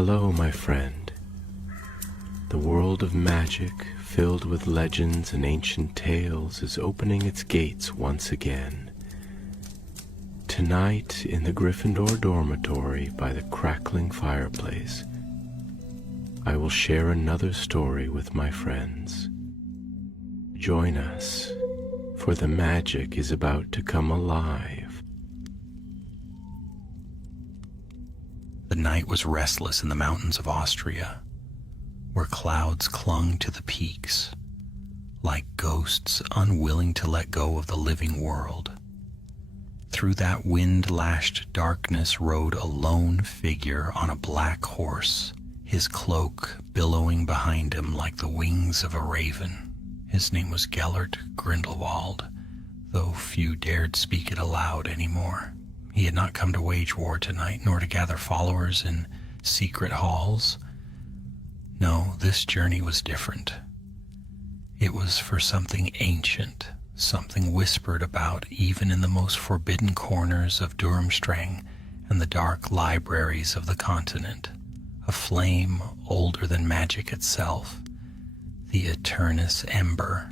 Hello, my friend. The world of magic, filled with legends and ancient tales, is opening its gates once again. Tonight, in the Gryffindor dormitory by the crackling fireplace, I will share another story with my friends. Join us, for the magic is about to come alive. The night was restless in the mountains of Austria, where clouds clung to the peaks, like ghosts unwilling to let go of the living world. Through that wind-lashed darkness rode a lone figure on a black horse, his cloak billowing behind him like the wings of a raven. His name was Gellert Grindelwald, though few dared speak it aloud anymore. He had not come to wage war tonight, nor to gather followers in secret halls. No, this journey was different. It was for something ancient, something whispered about even in the most forbidden corners of Durmstrang and the dark libraries of the continent. A flame older than magic itself, the Eternus Ember.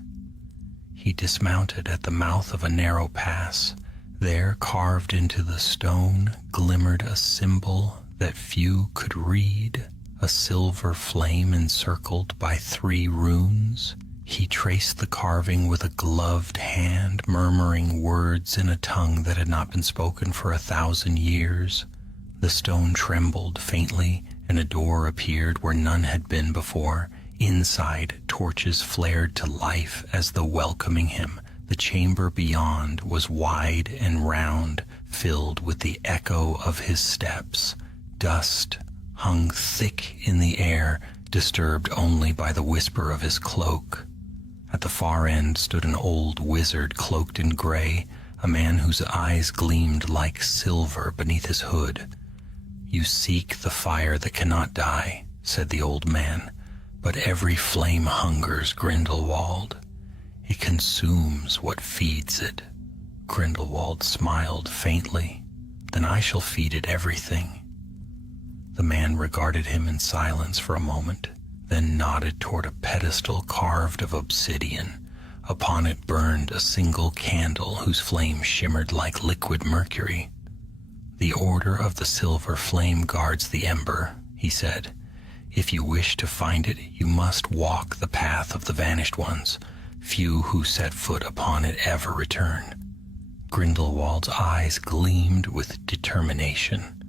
He dismounted at the mouth of a narrow pass. There, carved into the stone, glimmered a symbol that few could read, a silver flame encircled by 3 runes. He traced the carving with a gloved hand, murmuring words in a tongue that had not been spoken for 1,000 years. The stone trembled faintly, and a door appeared where none had been before. Inside, torches flared to life as though welcoming him. The chamber beyond was wide and round, filled with the echo of his steps. Dust hung thick in the air, disturbed only by the whisper of his cloak. At the far end stood an old wizard cloaked in gray, a man whose eyes gleamed like silver beneath his hood. "You seek the fire that cannot die," said the old man, "but every flame hungers, Grindelwald. It consumes what feeds it." Grindelwald smiled faintly. "Then I shall feed it everything." The man regarded him in silence for a moment, then nodded toward a pedestal carved of obsidian. Upon it burned a single candle whose flame shimmered like liquid mercury. "The Order of the Silver Flame guards the ember," he said. "If you wish to find it, you must walk the path of the vanished ones. Few who set foot upon it ever return." Grindelwald's eyes gleamed with determination.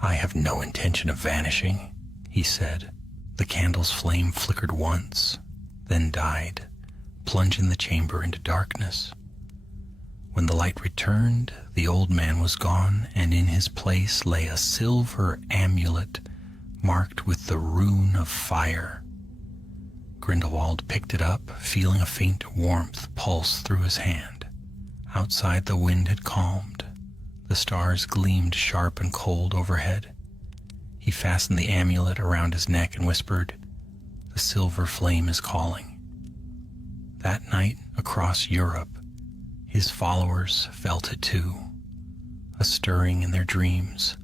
"I have no intention of vanishing," he said. The candle's flame flickered once, then died, plunging the chamber into darkness. When the light returned, the old man was gone, and in his place lay a silver amulet marked with the rune of fire. Grindelwald picked it up, feeling a faint warmth pulse through his hand. Outside, the wind had calmed. The stars gleamed sharp and cold overhead. He fastened the amulet around his neck and whispered, "The silver flame is calling." That night, across Europe, his followers felt it too. A stirring in their dreams,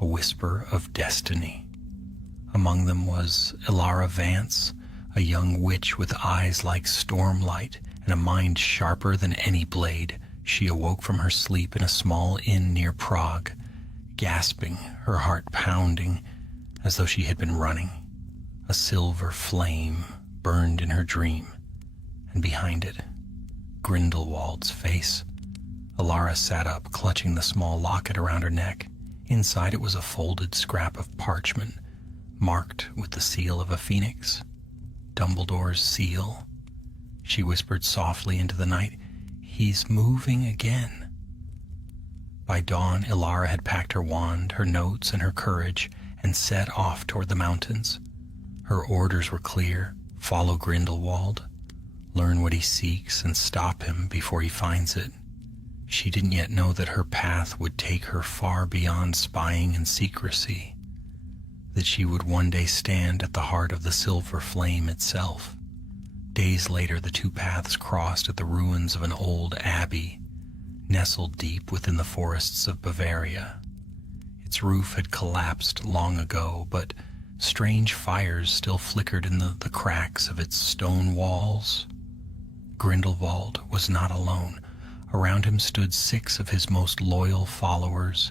a whisper of destiny. Among them was Ilara Vance, a young witch with eyes like stormlight and a mind sharper than any blade. She awoke from her sleep in a small inn near Prague, gasping, her heart pounding as though she had been running. A silver flame burned in her dream, and behind it, Grindelwald's face. Ilara sat up, clutching the small locket around her neck. Inside it was a folded scrap of parchment, marked with the seal of a phoenix. Dumbledore's seal. She whispered softly into the night, "He's moving again." By dawn, Ilara had packed her wand, her notes, and her courage, and set off toward the mountains. Her orders were clear: follow Grindelwald, learn what he seeks, and stop him before he finds it. She didn't yet know that her path would take her far beyond spying and secrecy, that she would one day stand at the heart of the silver flame itself. Days later, the two paths crossed at the ruins of an old abbey, nestled deep within the forests of Bavaria. Its roof had collapsed long ago, but strange fires still flickered in the cracks of its stone walls. Grindelwald was not alone. Around him stood 6 of his most loyal followers,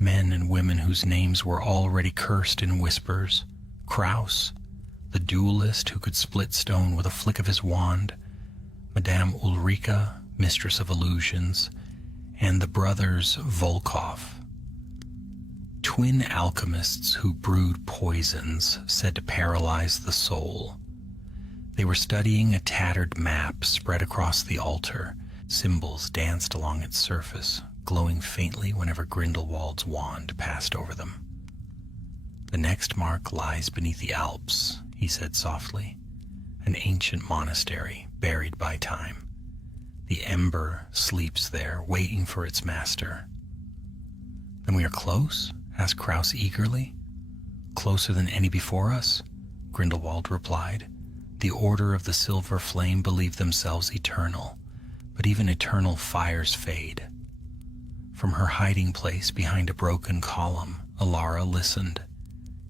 men and women whose names were already cursed in whispers. Kraus, the duelist who could split stone with a flick of his wand, Madame Ulrika, mistress of illusions, and the brothers Volkov, twin alchemists who brewed poisons said to paralyze the soul. They were studying a tattered map spread across the altar. Symbols danced along its surface, glowing faintly whenever Grindelwald's wand passed over them. "The next mark lies beneath the Alps," he said softly. "An ancient monastery buried by time. The ember sleeps there, waiting for its master." "Then we are close?" asked Kraus eagerly. "Closer than any before us," Grindelwald replied. "The Order of the Silver Flame believe themselves eternal, but even eternal fires fade." From her hiding place behind a broken column, Alara listened.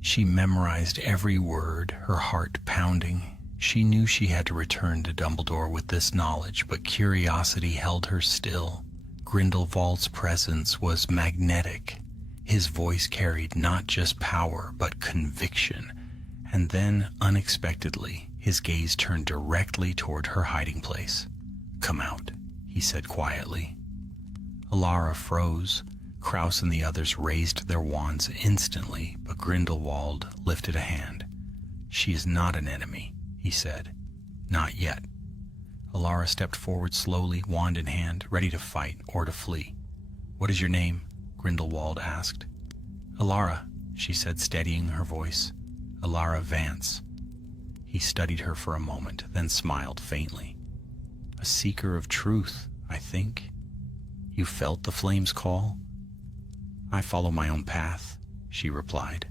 She memorized every word, her heart pounding. She knew she had to return to Dumbledore with this knowledge, but curiosity held her still. Grindelwald's presence was magnetic. His voice carried not just power, but conviction. And then, unexpectedly, his gaze turned directly toward her hiding place. "Come out," he said quietly. Alara froze. Kraus and the others raised their wands instantly, but Grindelwald lifted a hand. "She is not an enemy," he said. "Not yet." Alara stepped forward slowly, wand in hand, ready to fight or to flee. "What is your name?" Grindelwald asked. "Alara," she said, steadying her voice. "Alara Vance." He studied her for a moment, then smiled faintly. "A seeker of truth, I think. You felt the flame's call?" "I follow my own path," she replied.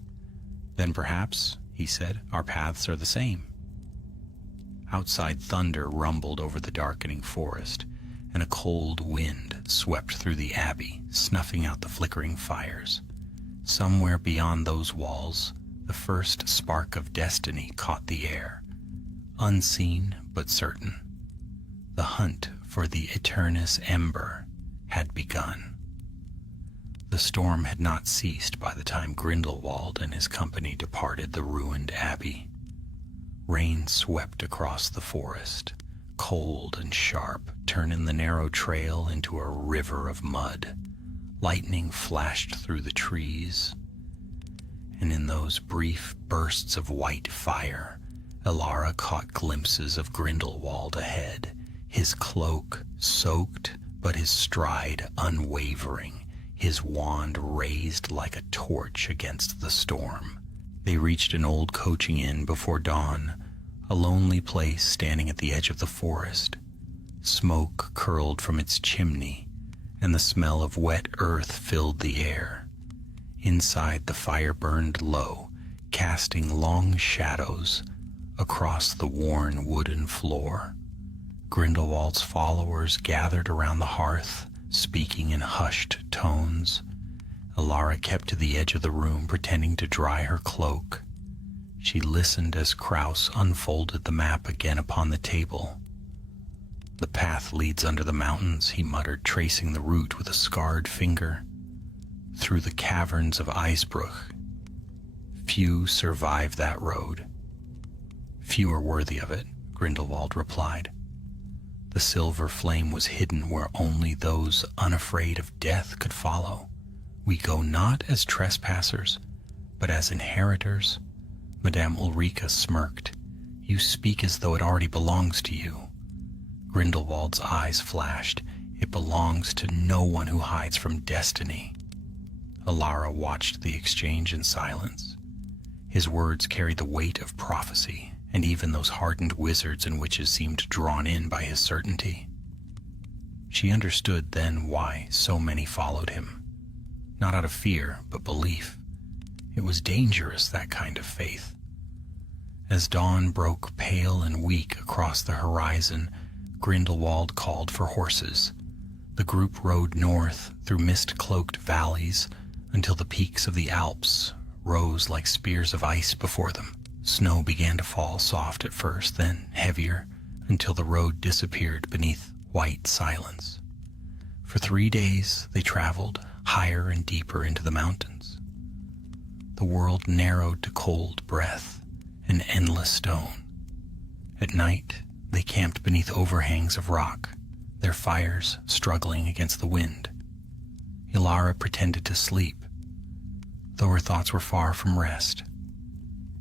"Then perhaps," he said, "our paths are the same." Outside, thunder rumbled over the darkening forest, and a cold wind swept through the abbey, snuffing out the flickering fires. Somewhere beyond those walls, the first spark of destiny caught the air, unseen but certain. The hunt for the Eternus Ember had begun. The storm had not ceased by the time Grindelwald and his company departed the ruined abbey. Rain swept across the forest, cold and sharp, turning the narrow trail into a river of mud. Lightning flashed through the trees, and in those brief bursts of white fire, Alara caught glimpses of Grindelwald ahead, his cloak soaked but his stride unwavering, his wand raised like a torch against the storm. They reached an old coaching inn before dawn, a lonely place standing at the edge of the forest. Smoke curled from its chimney, and the smell of wet earth filled the air. Inside, the fire burned low, casting long shadows across the worn wooden floor. Grindelwald's followers gathered around the hearth, speaking in hushed tones. Alara kept to the edge of the room, pretending to dry her cloak. She listened as Kraus unfolded the map again upon the table. "The path leads under the mountains," he muttered, tracing the route with a scarred finger. "Through the caverns of Icebrook. Few survive that road." "Few are worthy of it," Grindelwald replied. "The silver flame was hidden where only those unafraid of death could follow. We go not as trespassers, but as inheritors." Madame Ulrika smirked. "You speak as though it already belongs to you." Grindelwald's eyes flashed. "It belongs to no one who hides from destiny." Alara watched the exchange in silence. His words carried the weight of prophecy, and even those hardened wizards and witches seemed drawn in by his certainty. She understood then why so many followed him. Not out of fear, but belief. It was dangerous, that kind of faith. As dawn broke pale and weak across the horizon, Grindelwald called for horses. The group rode north through mist-cloaked valleys until the peaks of the Alps rose like spears of ice before them. Snow began to fall, soft at first, then heavier, until the road disappeared beneath white silence. For 3 days they traveled higher and deeper into the mountains. The world narrowed to cold breath and endless stone. At night, they camped beneath overhangs of rock, their fires struggling against the wind. Ilara pretended to sleep, though her thoughts were far from rest.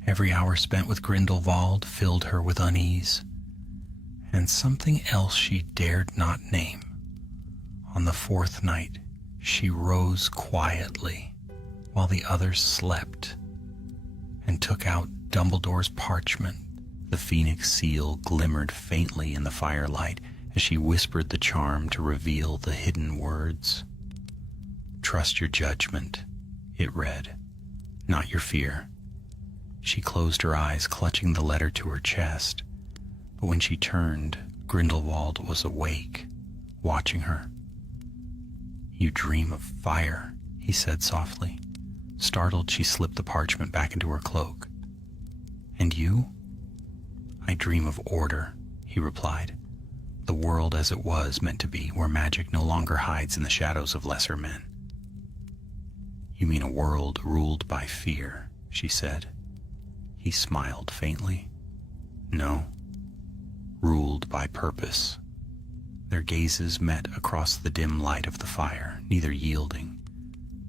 Every hour spent with Grindelwald filled her with unease, and something else she dared not name. On the 4th night, she rose quietly while the others slept and took out Dumbledore's parchment. The phoenix seal glimmered faintly in the firelight as she whispered the charm to reveal the hidden words. "Trust your judgment," it read, "not your fear." She closed her eyes, clutching the letter to her chest, but when she turned, Grindelwald was awake, watching her. "You dream of fire," he said softly. Startled, she slipped the parchment back into her cloak. "And you?" "I dream of order," he replied. "The world as it was meant to be, where magic no longer hides in the shadows of lesser men." "You mean a world ruled by fear," she said. He smiled faintly. "No, ruled by purpose." Their gazes met across the dim light of the fire, neither yielding.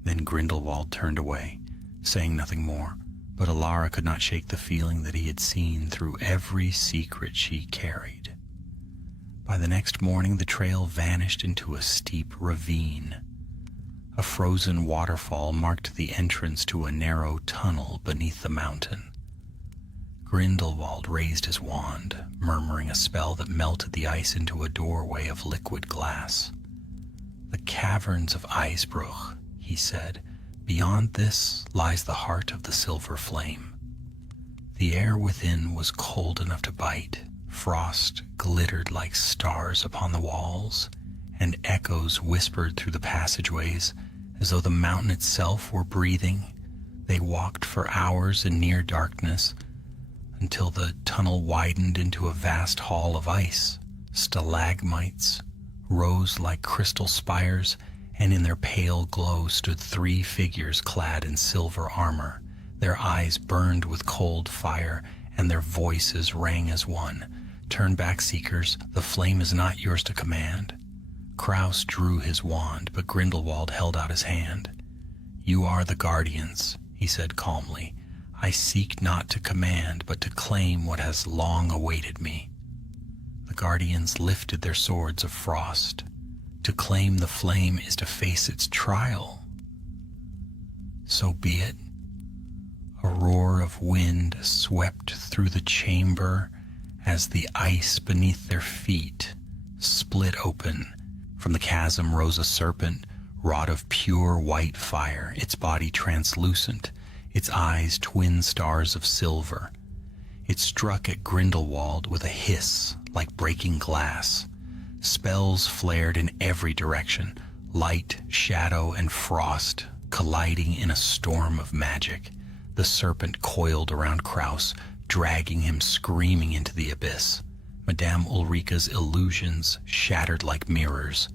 Then Grindelwald turned away, saying nothing more, but Ilara could not shake the feeling that he had seen through every secret she carried. By the next morning, the trail vanished into a steep ravine. A frozen waterfall marked the entrance to a narrow tunnel beneath the mountain. Grindelwald raised his wand, murmuring a spell that melted the ice into a doorway of liquid glass. "The caverns of Icebrook," he said. "Beyond this lies the heart of the silver flame." The air within was cold enough to bite. Frost glittered like stars upon the walls, and echoes whispered through the passageways as though the mountain itself were breathing. They walked for hours in near darkness, until the tunnel widened into a vast hall of ice. Stalagmites rose like crystal spires, and in their pale glow stood 3 figures clad in silver armor. Their eyes burned with cold fire, and their voices rang as one. "Turn back, seekers, the flame is not yours to command." Kraus drew his wand, but Grindelwald held out his hand. "You are the guardians," he said calmly. "I seek not to command, but to claim what has long awaited me." The guardians lifted their swords of frost. "To claim the flame is to face its trial." "So be it." A roar of wind swept through the chamber as the ice beneath their feet split open. From the chasm rose a serpent, wrought of pure white fire, its body translucent, its eyes twin stars of silver. It struck at Grindelwald with a hiss like breaking glass. Spells flared in every direction, light, shadow, and frost colliding in a storm of magic. The serpent coiled around Kraus, dragging him screaming into the abyss. Madame Ulrika's illusions shattered like mirrors.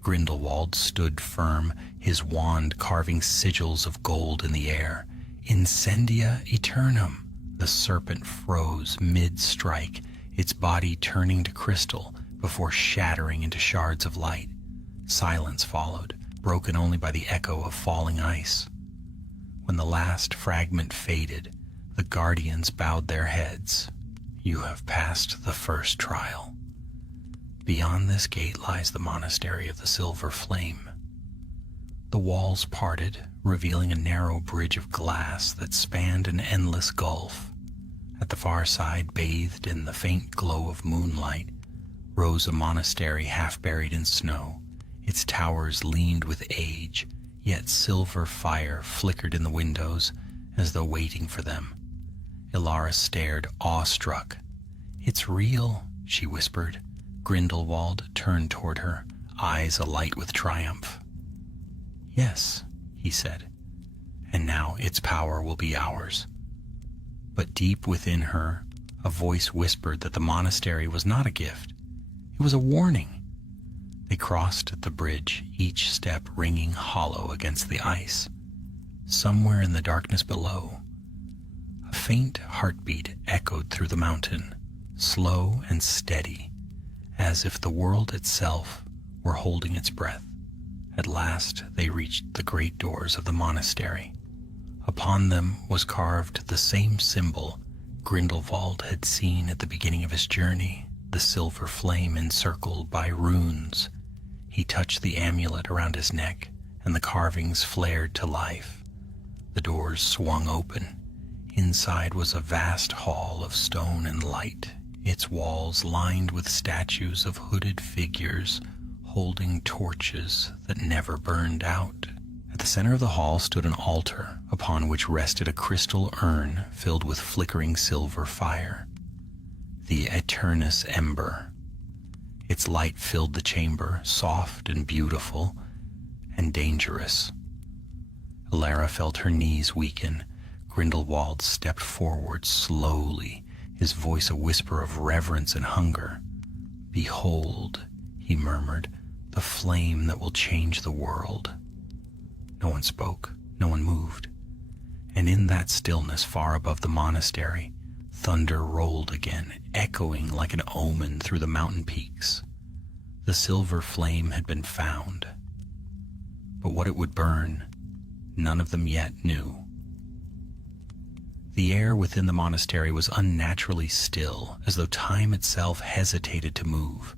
Grindelwald stood firm, his wand carving sigils of gold in the air. "Incendia Eternum!" The serpent froze mid-strike, its body turning to crystal before shattering into shards of light. Silence followed, broken only by the echo of falling ice. When the last fragment faded, the guardians bowed their heads. "You have passed the first trial. Beyond this gate lies the monastery of the Silver Flame." The walls parted, revealing a narrow bridge of glass that spanned an endless gulf. At the far side, bathed in the faint glow of moonlight, rose a monastery half buried in snow. Its towers leaned with age, yet silver fire flickered in the windows as though waiting for them. Ilara stared, awestruck. "It's real," she whispered. Grindelwald turned toward her, eyes alight with triumph. "Yes," he said, and now its power will be ours. But deep within her, a voice whispered that the monastery was not a gift. It was a warning. They crossed the bridge, each step ringing hollow against the ice. Somewhere in the darkness below, a faint heartbeat echoed through the mountain, slow and steady, as if the world itself were holding its breath. At last they reached the great doors of the monastery. Upon them was carved the same symbol Grindelwald had seen at the beginning of his journey, the silver flame encircled by runes. He touched the amulet around his neck, and the carvings flared to life. The doors swung open. Inside was a vast hall of stone and light, its walls lined with statues of hooded figures holding torches that never burned out. At the center of the hall stood an altar upon which rested a crystal urn filled with flickering silver fire, the Eternus Ember. Its light filled the chamber, soft and beautiful and dangerous. Alara felt her knees weaken. Grindelwald stepped forward slowly, his voice a whisper of reverence and hunger. "Behold," he murmured, "the flame that will change the world." No one spoke, no one moved, and in that stillness far above the monastery, thunder rolled again, echoing like an omen through the mountain peaks. The silver flame had been found, but what it would burn, none of them yet knew. The air within the monastery was unnaturally still, as though time itself hesitated to move.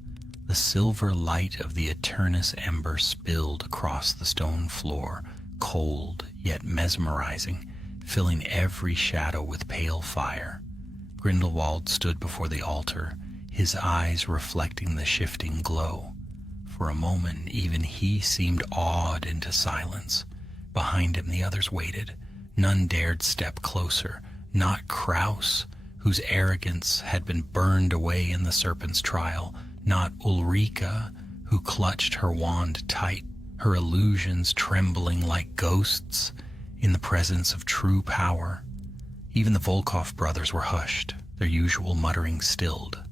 The silver light of the Eternus Ember spilled across the stone floor, cold yet mesmerizing, filling every shadow with pale fire. Grindelwald stood before the altar, his eyes reflecting the shifting glow. For a moment, even he seemed awed into silence. Behind him, the others waited. None dared step closer, not Kraus, whose arrogance had been burned away in the serpent's trial, not Ulrika, who clutched her wand tight, her illusions trembling like ghosts in the presence of true power. Even the Volkov brothers were hushed, their usual muttering stilled.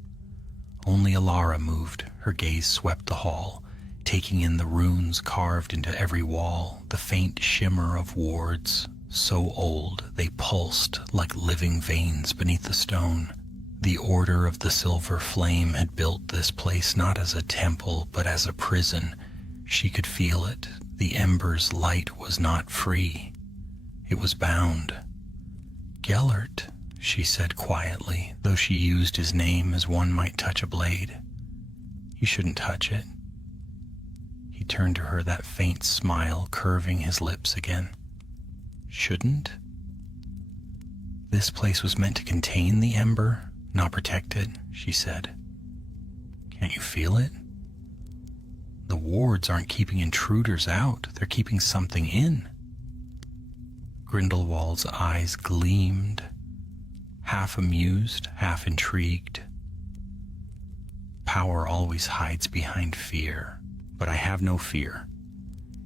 Only Alara moved, her gaze swept the hall, taking in the runes carved into every wall, the faint shimmer of wards, so old they pulsed like living veins beneath the stone. The Order of the Silver Flame had built this place not as a temple, but as a prison. She could feel it. The ember's light was not free. It was bound. "Gellert," she said quietly, though she used his name as one might touch a blade. "You shouldn't touch it." He turned to her, that faint smile curving his lips again. "Shouldn't?" "This place was meant to contain the ember, not protect it," she said. "Can't you feel it? The wards aren't keeping intruders out, they're keeping something in." Grindelwald's eyes gleamed, half amused, half intrigued. "Power always hides behind fear, but I have no fear."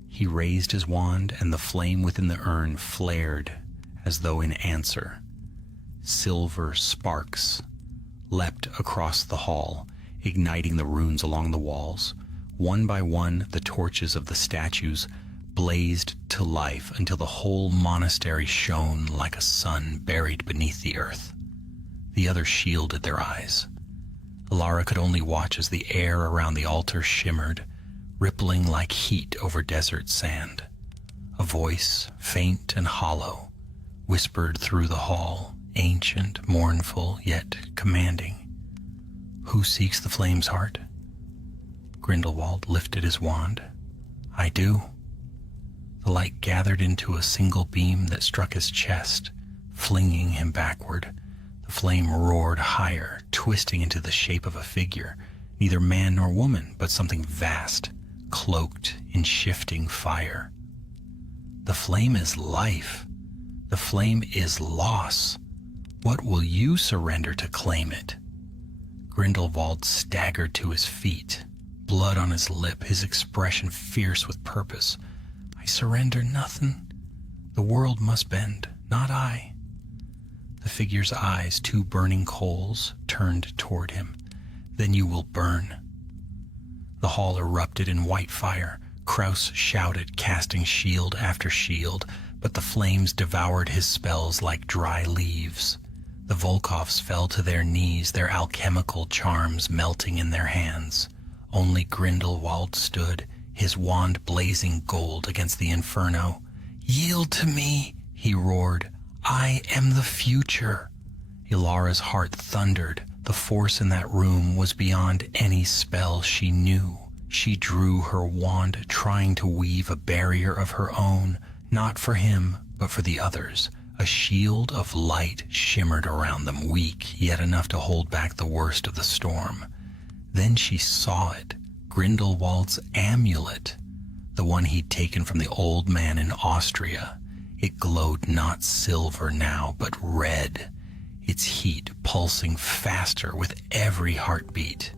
He raised his wand, and the flame within the urn flared as though in answer. Silver sparks leapt across the hall, igniting the runes along the walls. One by one, the torches of the statues blazed to life until the whole monastery shone like a sun buried beneath the earth. The others shielded their eyes. Alara could only watch as the air around the altar shimmered, rippling like heat over desert sand. A voice, faint and hollow, whispered through the hall, ancient, mournful, yet commanding. "Who seeks the flame's heart?" Grindelwald lifted his wand. "I do." The light gathered into a single beam that struck his chest, flinging him backward. The flame roared higher, twisting into the shape of a figure, neither man nor woman, but something vast, cloaked in shifting fire. The flame is life. The flame is loss. What will you surrender to claim it? Grindelwald staggered to his feet, blood on his lip, his expression fierce with purpose. "I surrender nothing. The world must bend, not I. The figure's eyes, two burning coals, turned toward him. Then you will burn. The hall erupted in white fire. Kraus shouted, casting shield after shield, but the flames devoured his spells like dry leaves. The Volkovs fell to their knees, their alchemical charms melting in their hands. Only Grindelwald stood, his wand blazing gold against the inferno. "Yield to me," he roared. "I am the future." Ilara's heart thundered. The force in that room was beyond any spell she knew. She drew her wand, trying to weave a barrier of her own, not for him, but for the others. A shield of light shimmered around them, weak, yet enough to hold back the worst of the storm. Then she saw it, Grindelwald's amulet, the one he'd taken from the old man in Austria. It glowed not silver now, but red, its heat pulsing faster with every heartbeat.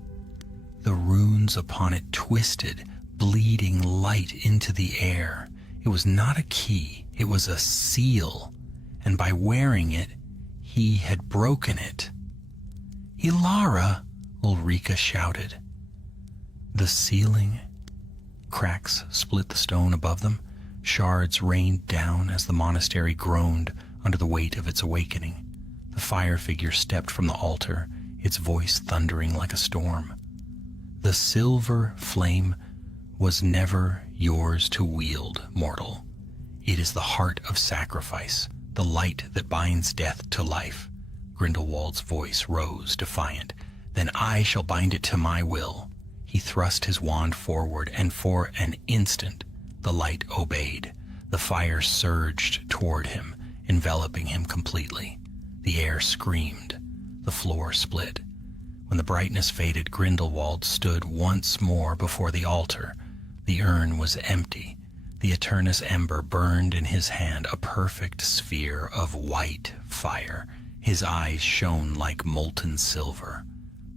The runes upon it twisted, bleeding light into the air. It was not a key, it was a seal, and by wearing it, he had broken it. "Ilara!" Ulrika shouted. The ceiling cracks split the stone above them. Shards rained down as the monastery groaned under the weight of its awakening. The fire figure stepped from the altar, its voice thundering like a storm. "The silver flame was never yours to wield, mortal. It is the heart of sacrifice, the light that binds death to life." Grindelwald's voice rose, defiant. "Then I shall bind it to my will." He thrust his wand forward, and for an instant the light obeyed. The fire surged toward him, enveloping him completely. The air screamed. The floor split. When the brightness faded, Grindelwald stood once more before the altar. The urn was empty. The Eternus ember burned in his hand, a perfect sphere of white fire. His eyes shone like molten silver.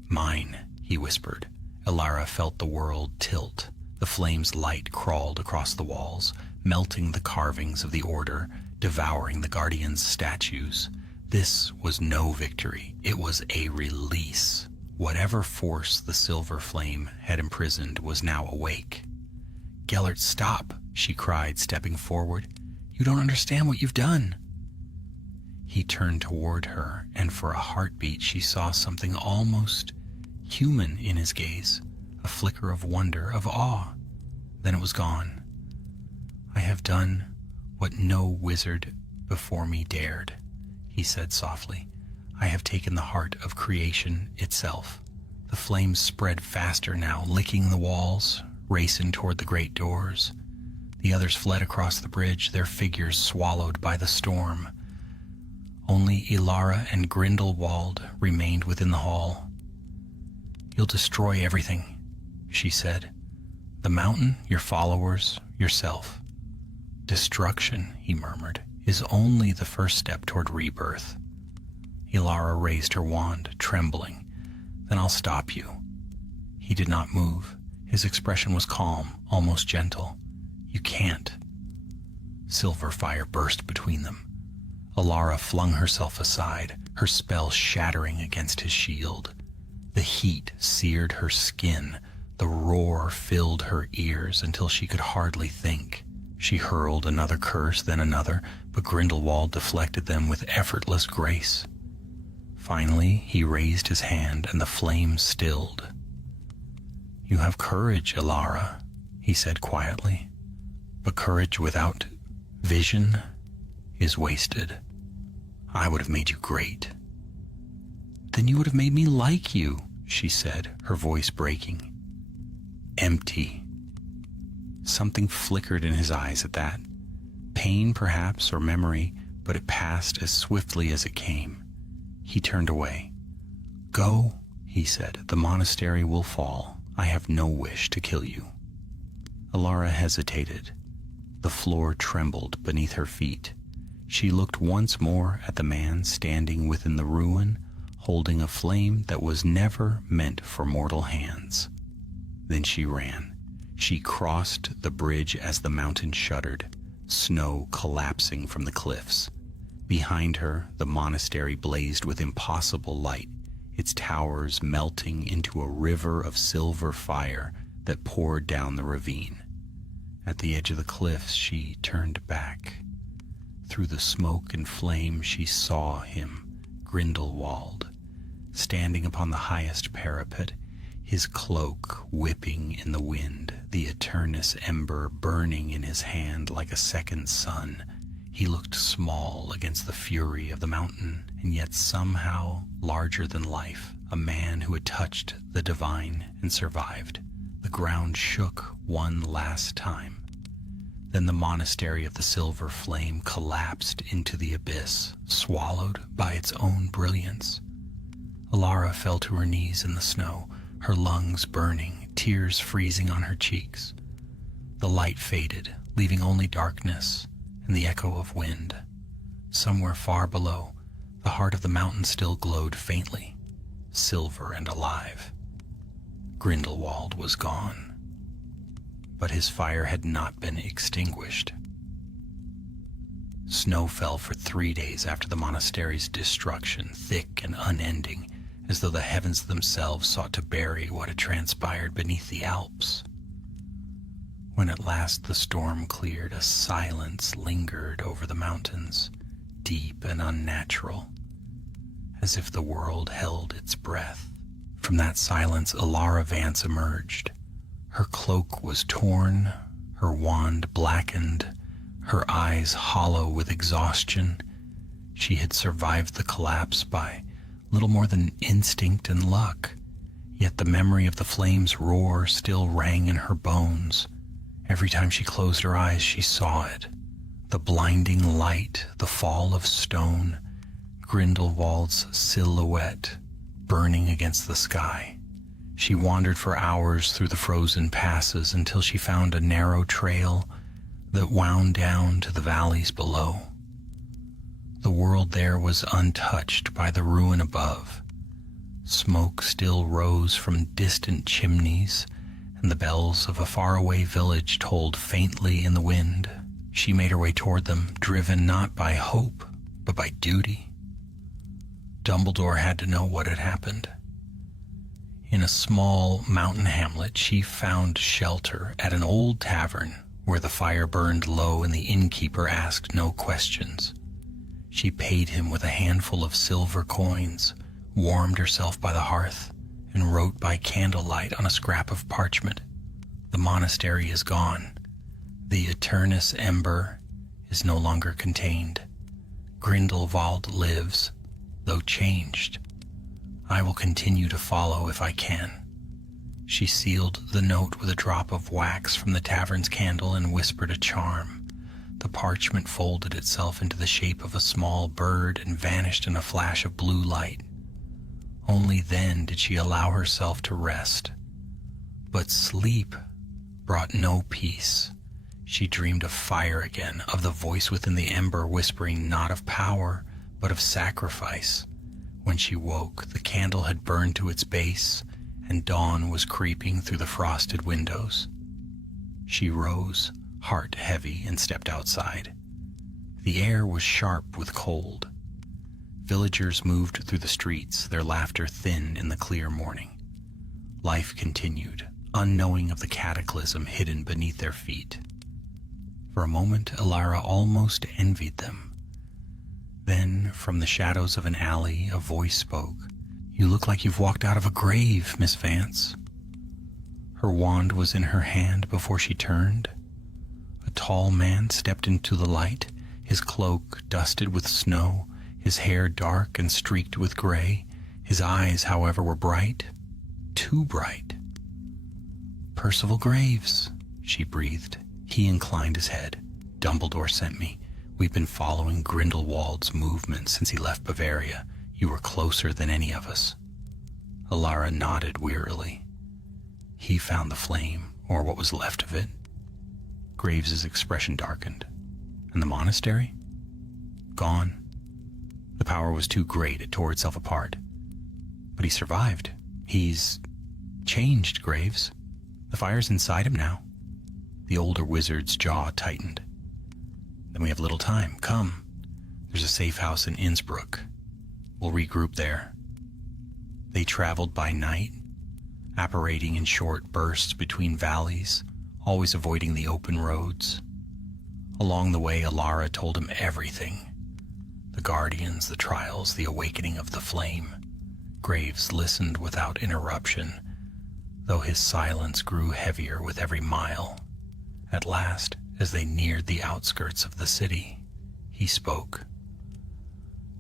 "Mine," he whispered. Ilara felt the world tilt. The flame's light crawled across the walls, melting the carvings of the order, devouring the guardians' statues. This was no victory. It was a release. Whatever force the silver flame had imprisoned was now awake. "Gellert, stop!" she cried, stepping forward. "You don't understand what you've done." He turned toward her, and for a heartbeat she saw something almost human in his gaze, a flicker of wonder, of awe. Then it was gone. "I have done what no wizard before me dared," he said softly. "I have taken the heart of creation itself." The flames spread faster now, licking the walls, racing toward the great doors. The others fled across the bridge, their figures swallowed by the storm. Only Ilara and Grindelwald remained within the hall. "You'll destroy everything," she said. "The mountain, your followers, yourself." "Destruction," he murmured, "is only the first step toward rebirth." Ilara raised her wand, trembling. "Then I'll stop you." He did not move. His expression was calm, almost gentle. "You can't." Silver fire burst between them. Ilara flung herself aside, her spell shattering against his shield. The heat seared her skin. The roar filled her ears until she could hardly think. She hurled another curse, then another, but Grindelwald deflected them with effortless grace. Finally, he raised his hand and the flame stilled. "You have courage, Ilara," he said quietly, "but courage without vision is wasted. I would have made you great." "Then you would have made me like you," she said, her voice breaking. "Empty." Something flickered in his eyes at that. Pain, perhaps, or memory, but it passed as swiftly as it came. He turned away. "Go," he said. "The monastery will fall. I have no wish to kill you." Ilara hesitated. The floor trembled beneath her feet. She looked once more at the man standing within the ruin, holding a flame that was never meant for mortal hands. Then she ran. She crossed the bridge as the mountain shuddered. snow collapsing from the cliffs. Behind her, the monastery blazed with impossible light, its towers melting into a river of silver fire that poured down the ravine. At the edge of the cliffs, she turned back. Through the smoke and flame, she saw him, Grindelwald, standing upon the highest parapet, his cloak whipping in the wind, the eternus ember burning in his hand like a second sun. He looked small against the fury of the mountain, and yet somehow larger than life, a man who had touched the divine and survived. The ground shook one last time. Then the monastery of the silver flame collapsed into the abyss, swallowed by its own brilliance. Alara fell to her knees in the snow, her lungs burning, tears freezing on her cheeks. The light faded, leaving only darkness and the echo of wind. Somewhere far below, the heart of the mountain still glowed faintly, silver and alive. Grindelwald was gone, but his fire had not been extinguished. Snow fell for 3 days after the monastery's destruction, thick and unending, as though the heavens themselves sought to bury what had transpired beneath the Alps. When at last the storm cleared, a silence lingered over the mountains, deep and unnatural, as if the world held its breath. From that silence, Alara Vance emerged. Her cloak was torn, her wand blackened, her eyes hollow with exhaustion. She had survived the collapse by little more than instinct and luck, yet the memory of the flame's roar still rang in her bones. Every time she closed her eyes, she saw it. The blinding light, the fall of stone, Grindelwald's silhouette burning against the sky. She wandered for hours through the frozen passes until she found a narrow trail that wound down to the valleys below. The world there was untouched by the ruin above. Smoke still rose from distant chimneys, and the bells of a faraway village tolled faintly in the wind. She made her way toward them, driven not by hope, but by duty. Dumbledore had to know what had happened. In a small mountain hamlet, she found shelter at an old tavern where the fire burned low and the innkeeper asked no questions. She paid him with a handful of silver coins, warmed herself by the hearth, and wrote by candlelight on a scrap of parchment. The monastery is gone. The eternus ember is no longer contained. Grindelwald lives, though changed. I will continue to follow if I can. She sealed the note with a drop of wax from the tavern's candle and whispered a charm. The parchment folded itself into the shape of a small bird and vanished in a flash of blue light. Only then did she allow herself to rest. But sleep brought no peace. She dreamed of fire again, of the voice within the ember whispering not of power, but of sacrifice. When she woke, the candle had burned to its base, and dawn was creeping through the frosted windows. She rose, heart heavy, and stepped outside. The air was sharp with cold. Villagers moved through the streets, their laughter thin in the clear morning. Life continued, unknowing of the cataclysm hidden beneath their feet. For a moment, Alara almost envied them. Then, from the shadows of an alley, a voice spoke. "You look like you've walked out of a grave, Miss Vance." Her wand was in her hand before she turned. A tall man stepped into the light, his cloak dusted with snow, his hair dark and streaked with gray. His eyes, however, were bright, too bright. "Percival Graves," she breathed. He inclined his head. "Dumbledore sent me. We've been following Grindelwald's movements since he left Bavaria. You were closer than any of us." Alara nodded wearily. "He found the flame, or what was left of it." Graves's expression darkened. "And the monastery?" "Gone. The power was too great, it tore itself apart. But he survived. He's changed, Graves. The fire's inside him now." The older wizard's jaw tightened. Then we have little time. Come. There's a safe house in Innsbruck. We'll regroup there. They traveled by night, apparating in short bursts between valleys, always avoiding the open roads. Along the way, Alara told him everything. The guardians, the trials, the awakening of the flame. Graves listened without interruption, though his silence grew heavier with every mile. At last, as they neared the outskirts of the city, he spoke.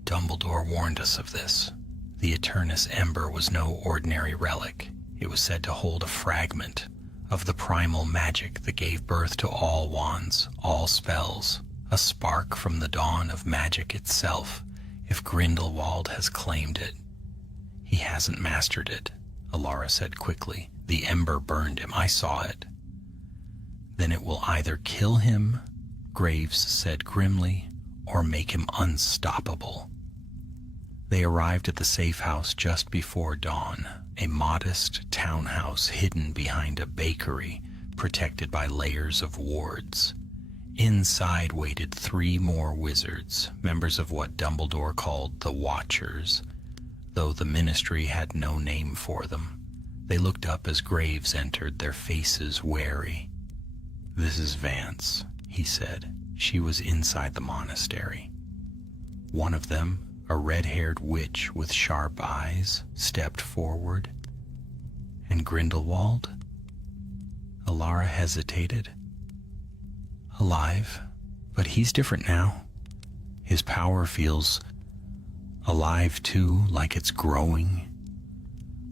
Dumbledore warned us of this. The Eternus Ember was no ordinary relic. It was said to hold a fragment of the primal magic that gave birth to all wands, all spells, a spark from the dawn of magic itself, if Grindelwald has claimed it. He hasn't mastered it, Alara said quickly. The ember burned him. I saw it. Then it will either kill him, Graves said grimly, or make him unstoppable. They arrived at the safe house just before dawn, a modest townhouse hidden behind a bakery protected by layers of wards. Inside waited 3 more wizards, members of what Dumbledore called the Watchers, though the Ministry had no name for them. They looked up as Graves entered, their faces wary. "This is Vance," he said. She was inside the monastery. One of them, a red-haired witch with sharp eyes, stepped forward. "And Grindelwald?" Alara hesitated. "Alive, but he's different now. His power feels alive too, like it's growing."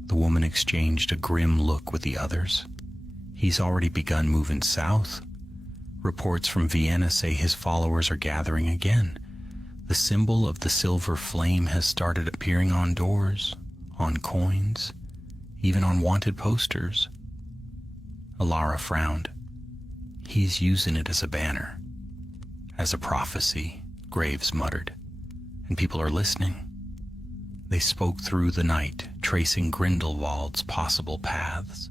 The woman exchanged a grim look with the others. "He's already begun moving south. Reports from Vienna say his followers are gathering again. The symbol of the silver flame has started appearing on doors, on coins, even on wanted posters." Alara frowned. "He's using it as a banner, as a prophecy," Graves muttered. "And people are listening." They spoke through the night, tracing Grindelwald's possible paths,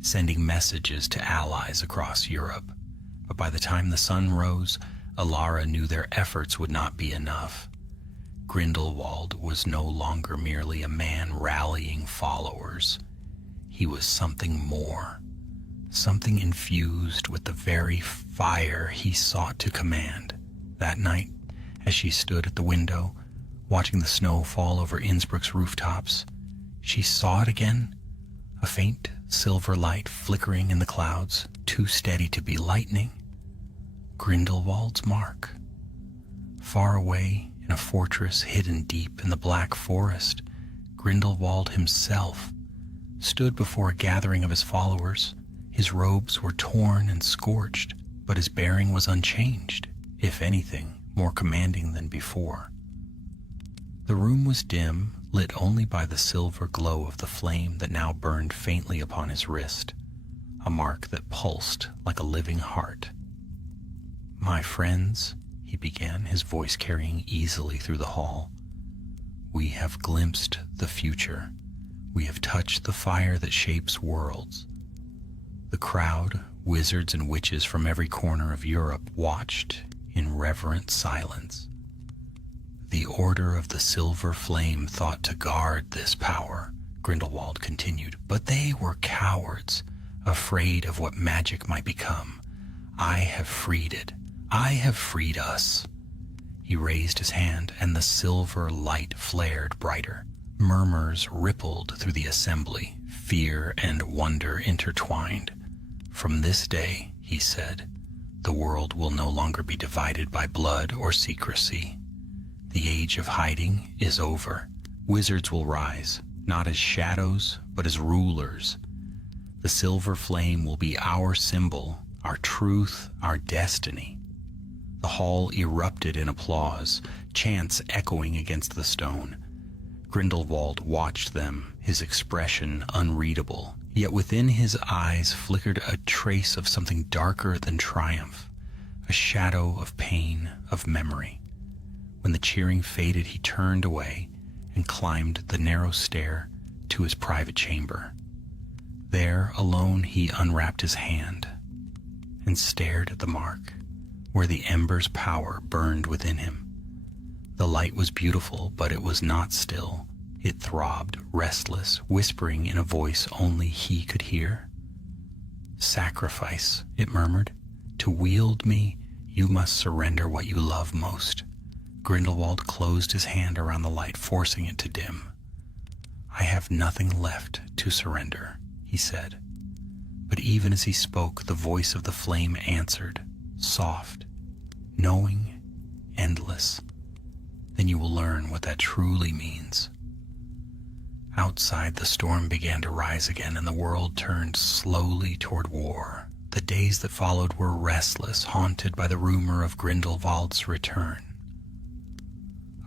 sending messages to allies across Europe. But by the time the sun rose, Alara knew their efforts would not be enough. Grindelwald was no longer merely a man rallying followers. He was something more, something infused with the very fire he sought to command. That night, as she stood at the window, watching the snow fall over Innsbruck's rooftops, she saw it again, a faint silver light flickering in the clouds, too steady to be lightning. Grindelwald's mark. Far away in a fortress hidden deep in the Black Forest, Grindelwald himself stood before a gathering of his followers. His robes were torn and scorched, but his bearing was unchanged, if anything, more commanding than before. The room was dim, lit only by the silver glow of the flame that now burned faintly upon his wrist, a mark that pulsed like a living heart. "My friends," he began, his voice carrying easily through the hall, "we have glimpsed the future. We have touched the fire that shapes worlds." The crowd, wizards and witches from every corner of Europe, watched in reverent silence. "The Order of the Silver Flame thought to guard this power," Grindelwald continued, "but they were cowards, afraid of what magic might become. I have freed it. I have freed us." He raised his hand, and the silver light flared brighter. Murmurs rippled through the assembly, fear and wonder intertwined. "From this day," he said, "the world will no longer be divided by blood or secrecy. The age of hiding is over. Wizards will rise, not as shadows, but as rulers. The silver flame will be our symbol, our truth, our destiny." The hall erupted in applause, chants echoing against the stone. Grindelwald watched them, his expression unreadable, yet within his eyes flickered a trace of something darker than triumph, a shadow of pain, of memory. When the cheering faded, he turned away and climbed the narrow stair to his private chamber. There, alone, he unwrapped his hand and stared at the mark, where the ember's power burned within him. The light was beautiful, but it was not still. It throbbed, restless, whispering in a voice only he could hear. "Sacrifice," it murmured. "To wield me, you must surrender what you love most." Grindelwald closed his hand around the light, forcing it to dim. "I have nothing left to surrender," he said. But even as he spoke, the voice of the flame answered, soft, knowing, endless. "Then you will learn what that truly means." Outside, the storm began to rise again, and the world turned slowly toward war. The days that followed were restless, haunted by the rumor of Grindelwald's return.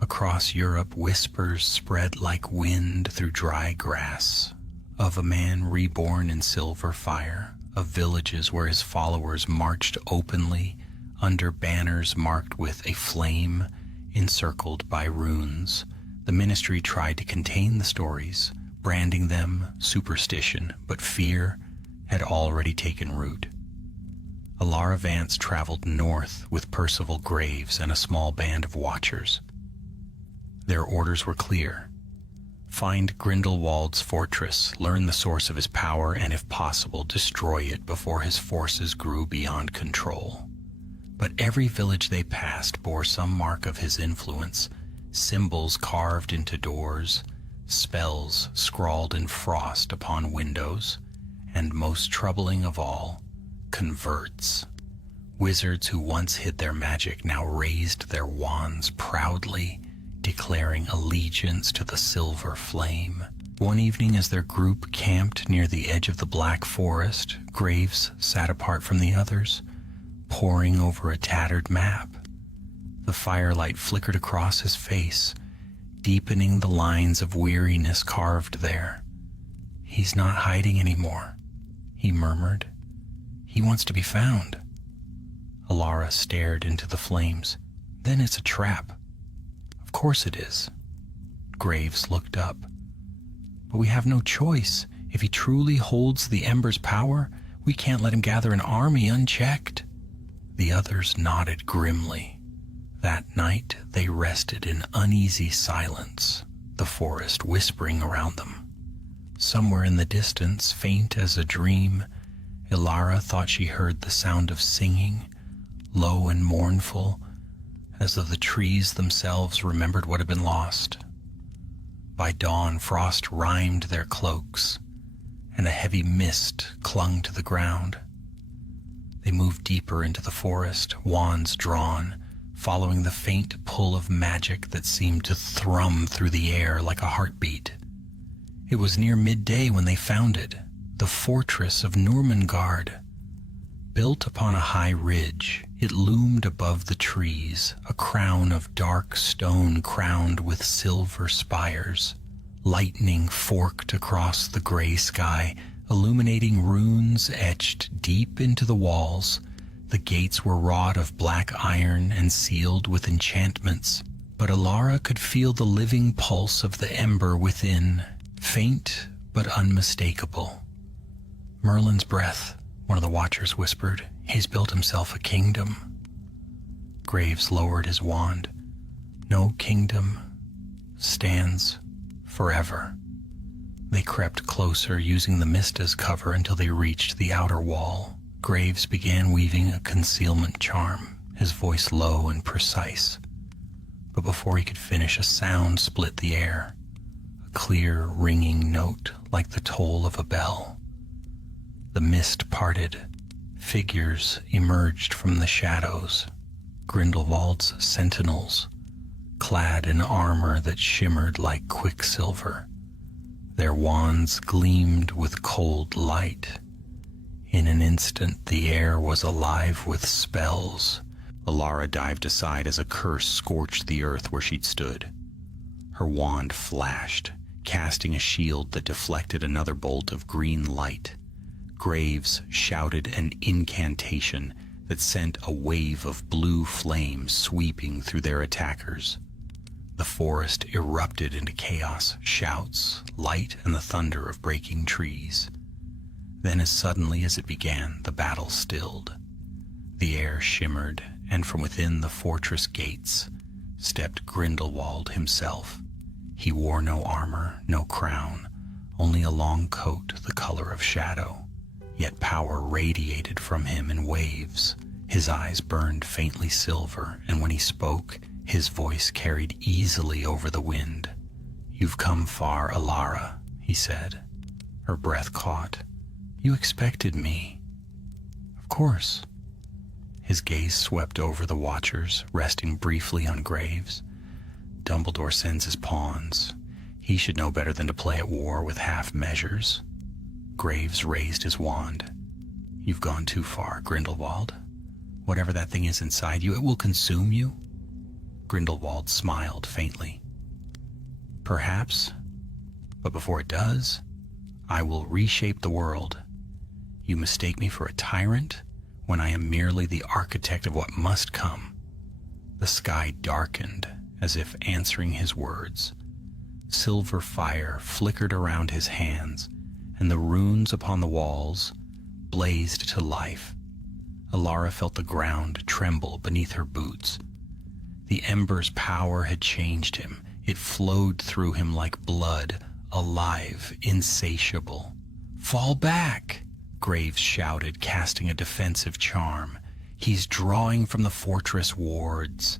Across Europe, whispers spread like wind through dry grass, of a man reborn in silver fire, of villages where his followers marched openly under banners marked with a flame encircled by runes. The ministry tried to contain the stories, branding them superstition, but fear had already taken root. Alara Vance traveled north with Percival Graves and a small band of watchers. Their orders were clear: find Grindelwald's fortress, learn the source of his power, and if possible, destroy it before his forces grew beyond control. But every village they passed bore some mark of his influence: symbols carved into doors, spells scrawled in frost upon windows, and most troubling of all, converts. Wizards who once hid their magic now raised their wands proudly, declaring allegiance to the silver flame. One evening, as their group camped near the edge of the Black Forest, Graves sat apart from the others, poring over a tattered map. The firelight flickered across his face, deepening the lines of weariness carved there. "He's not hiding anymore," he murmured. "He wants to be found." Alara stared into the flames. "Then it's a trap." "Of course it is." Graves looked up. "But we have no choice. If he truly holds the Ember's power, we can't let him gather an army unchecked." The others nodded grimly. That night they rested in uneasy silence, the forest whispering around them. Somewhere in the distance, faint as a dream, Alara thought she heard the sound of singing, low and mournful, as though the trees themselves remembered what had been lost. By dawn, frost rimed their cloaks, and a heavy mist clung to the ground. They moved deeper into the forest, wands drawn, following the faint pull of magic that seemed to thrum through the air like a heartbeat. It was near midday when they found it, the fortress of Nurmengard. Built upon a high ridge, it loomed above the trees, a crown of dark stone crowned with silver spires. Lightning forked across the gray sky, illuminating runes etched deep into the walls. The gates were wrought of black iron and sealed with enchantments, but Alara could feel the living pulse of the ember within, faint but unmistakable. "Merlin's breath," one of the watchers whispered. "He's built himself a kingdom." Graves lowered his wand. "No kingdom stands forever." They crept closer, using the mist as cover until they reached the outer wall. Graves began weaving a concealment charm, his voice low and precise. But before he could finish, a sound split the air, a clear, ringing note like the toll of a bell. The mist parted. Figures emerged from the shadows, Grindelwald's sentinels, clad in armor that shimmered like quicksilver. Their wands gleamed with cold light. In an instant, the air was alive with spells. Alara dived aside as a curse scorched the earth where she'd stood. Her wand flashed, casting a shield that deflected another bolt of green light. Graves shouted an incantation that sent a wave of blue flame sweeping through their attackers. The forest erupted into chaos, shouts, light, and the thunder of breaking trees. Then, as suddenly as it began, the battle stilled. The air shimmered, and from within the fortress gates stepped Grindelwald himself. He wore no armor, no crown, only a long coat the color of shadow, yet power radiated from him in waves. His eyes burned faintly silver, and when he spoke, his voice carried easily over the wind. "You've come far, Alara," he said. Her breath caught. "You expected me." "Of course." His gaze swept over the watchers, resting briefly on Graves. "Dumbledore sends his pawns. He should know better than to play at war with half measures." Graves raised his wand. "You've gone too far, Grindelwald. Whatever that thing is inside you, it will consume you." Grindelwald smiled faintly. "Perhaps, but before it does, I will reshape the world. You mistake me for a tyrant when I am merely the architect of what must come." The sky darkened as if answering his words. Silver fire flickered around his hands, and the runes upon the walls blazed to life. Alara felt the ground tremble beneath her boots. The ember's power had changed him. It flowed through him like blood, alive, insatiable. "Fall back!" Graves shouted, casting a defensive charm. "He's drawing from the fortress wards."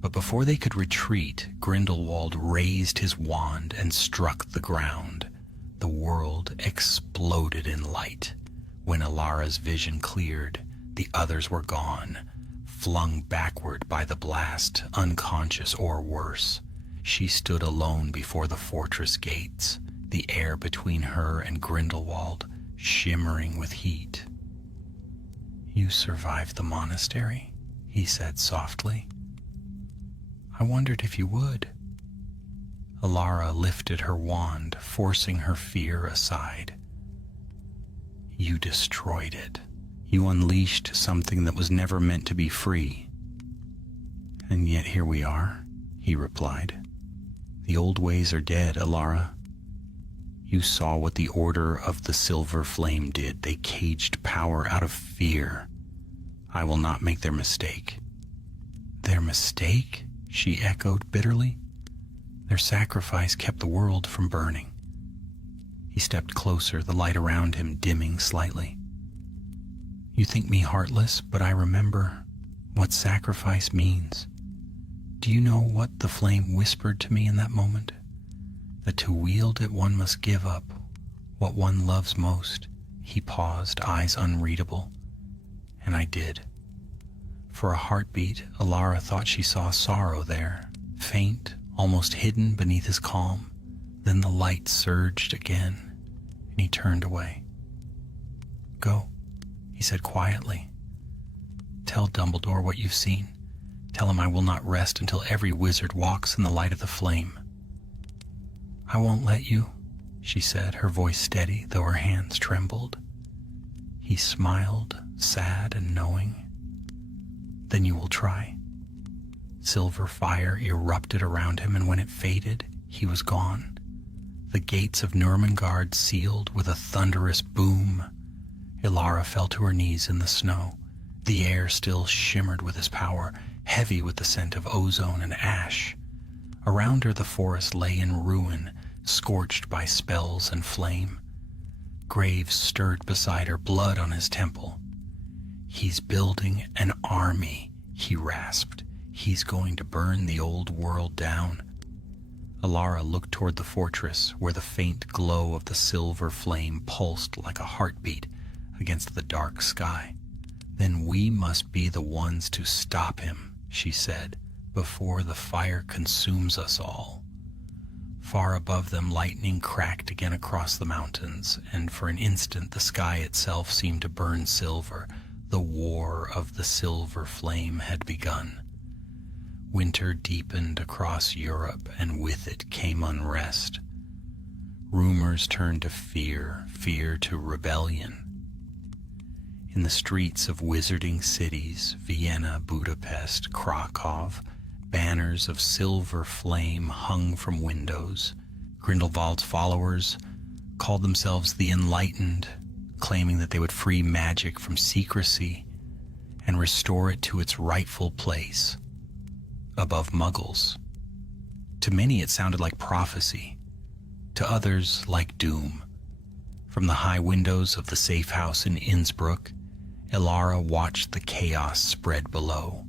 But before they could retreat, Grindelwald raised his wand and struck the ground. The world exploded in light. When Alara's vision cleared, the others were gone, flung backward by the blast, unconscious or worse. She stood alone before the fortress gates, the air between her and Grindelwald shimmering with heat. "You survived the monastery," he said softly. "I wondered if you would." Alara lifted her wand, forcing her fear aside. "You destroyed it. You unleashed something that was never meant to be free." "And yet here we are," he replied. "The old ways are dead, Alara. You saw what the Order of the Silver Flame did. They caged power out of fear. I will not make their mistake." "Their mistake?" she echoed bitterly. "Their sacrifice kept the world from burning." He stepped closer, the light around him dimming slightly. "You think me heartless, but I remember what sacrifice means. Do you know what the flame whispered to me in that moment? That to wield it one must give up what one loves most." He paused, eyes unreadable. "And I did." For a heartbeat, Alara thought she saw sorrow there, faint, almost hidden beneath his calm. Then the light surged again, and he turned away. "Go," he said quietly. "Tell Dumbledore what you've seen. Tell him I will not rest until every wizard walks in the light of the flame." "I won't let you," she said, her voice steady, though her hands trembled. He smiled, sad and knowing. "Then you will try." Silver fire erupted around him, and when it faded, he was gone. The gates of Nurmengard sealed with a thunderous boom. Alara fell to her knees in the snow. The air still shimmered with his power, heavy with the scent of ozone and ash. Around her the forest lay in ruin, scorched by spells and flame. Graves stirred beside her, blood on his temple. "He's building an army," he rasped. "He's going to burn the old world down." Alara looked toward the fortress, where the faint glow of the silver flame pulsed like a heartbeat against the dark sky. "Then we must be the ones to stop him," she said, "before the fire consumes us all." Far above them, lightning cracked again across the mountains, and for an instant the sky itself seemed to burn silver. The war of the silver flame had begun. Winter deepened across Europe, and with it came unrest. Rumors turned to fear, fear to rebellion. In the streets of wizarding cities, Vienna, Budapest, Krakow, banners of silver flame hung from windows. Grindelwald's followers called themselves the Enlightened, claiming that they would free magic from secrecy and restore it to its rightful place, above Muggles. To many it sounded like prophecy, to others like doom. From the high windows of the safe house in Innsbruck, Ilara watched the chaos spread below.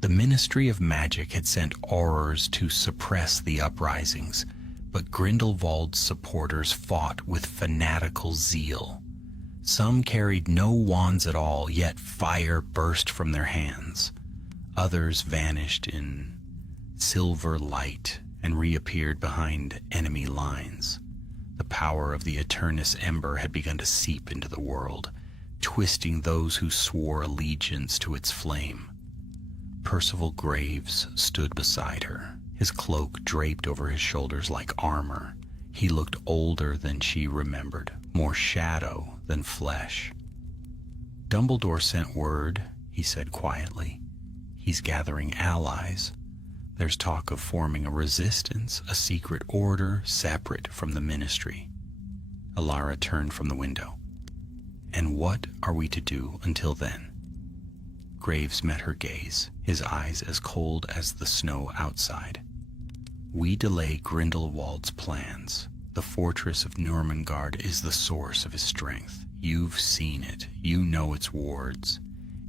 The Ministry of Magic had sent aurors to suppress the uprisings, but Grindelwald's supporters fought with fanatical zeal. Some carried no wands at all, yet fire burst from their hands. Others vanished in silver light and reappeared behind enemy lines. The power of the Eternus Ember had begun to seep into the world, twisting those who swore allegiance to its flame. Percival Graves stood beside her, his cloak draped over his shoulders like armor. He looked older than she remembered, more shadow than flesh. "Dumbledore sent word," he said quietly. "He's gathering allies. There's talk of forming a resistance, a secret order separate from the Ministry." Ilara turned from the window. "And what are we to do until then?" Graves met her gaze, his eyes as cold as the snow outside. "We delay Grindelwald's plans. The fortress of Nurmengard is the source of his strength. You've seen it. You know its wards.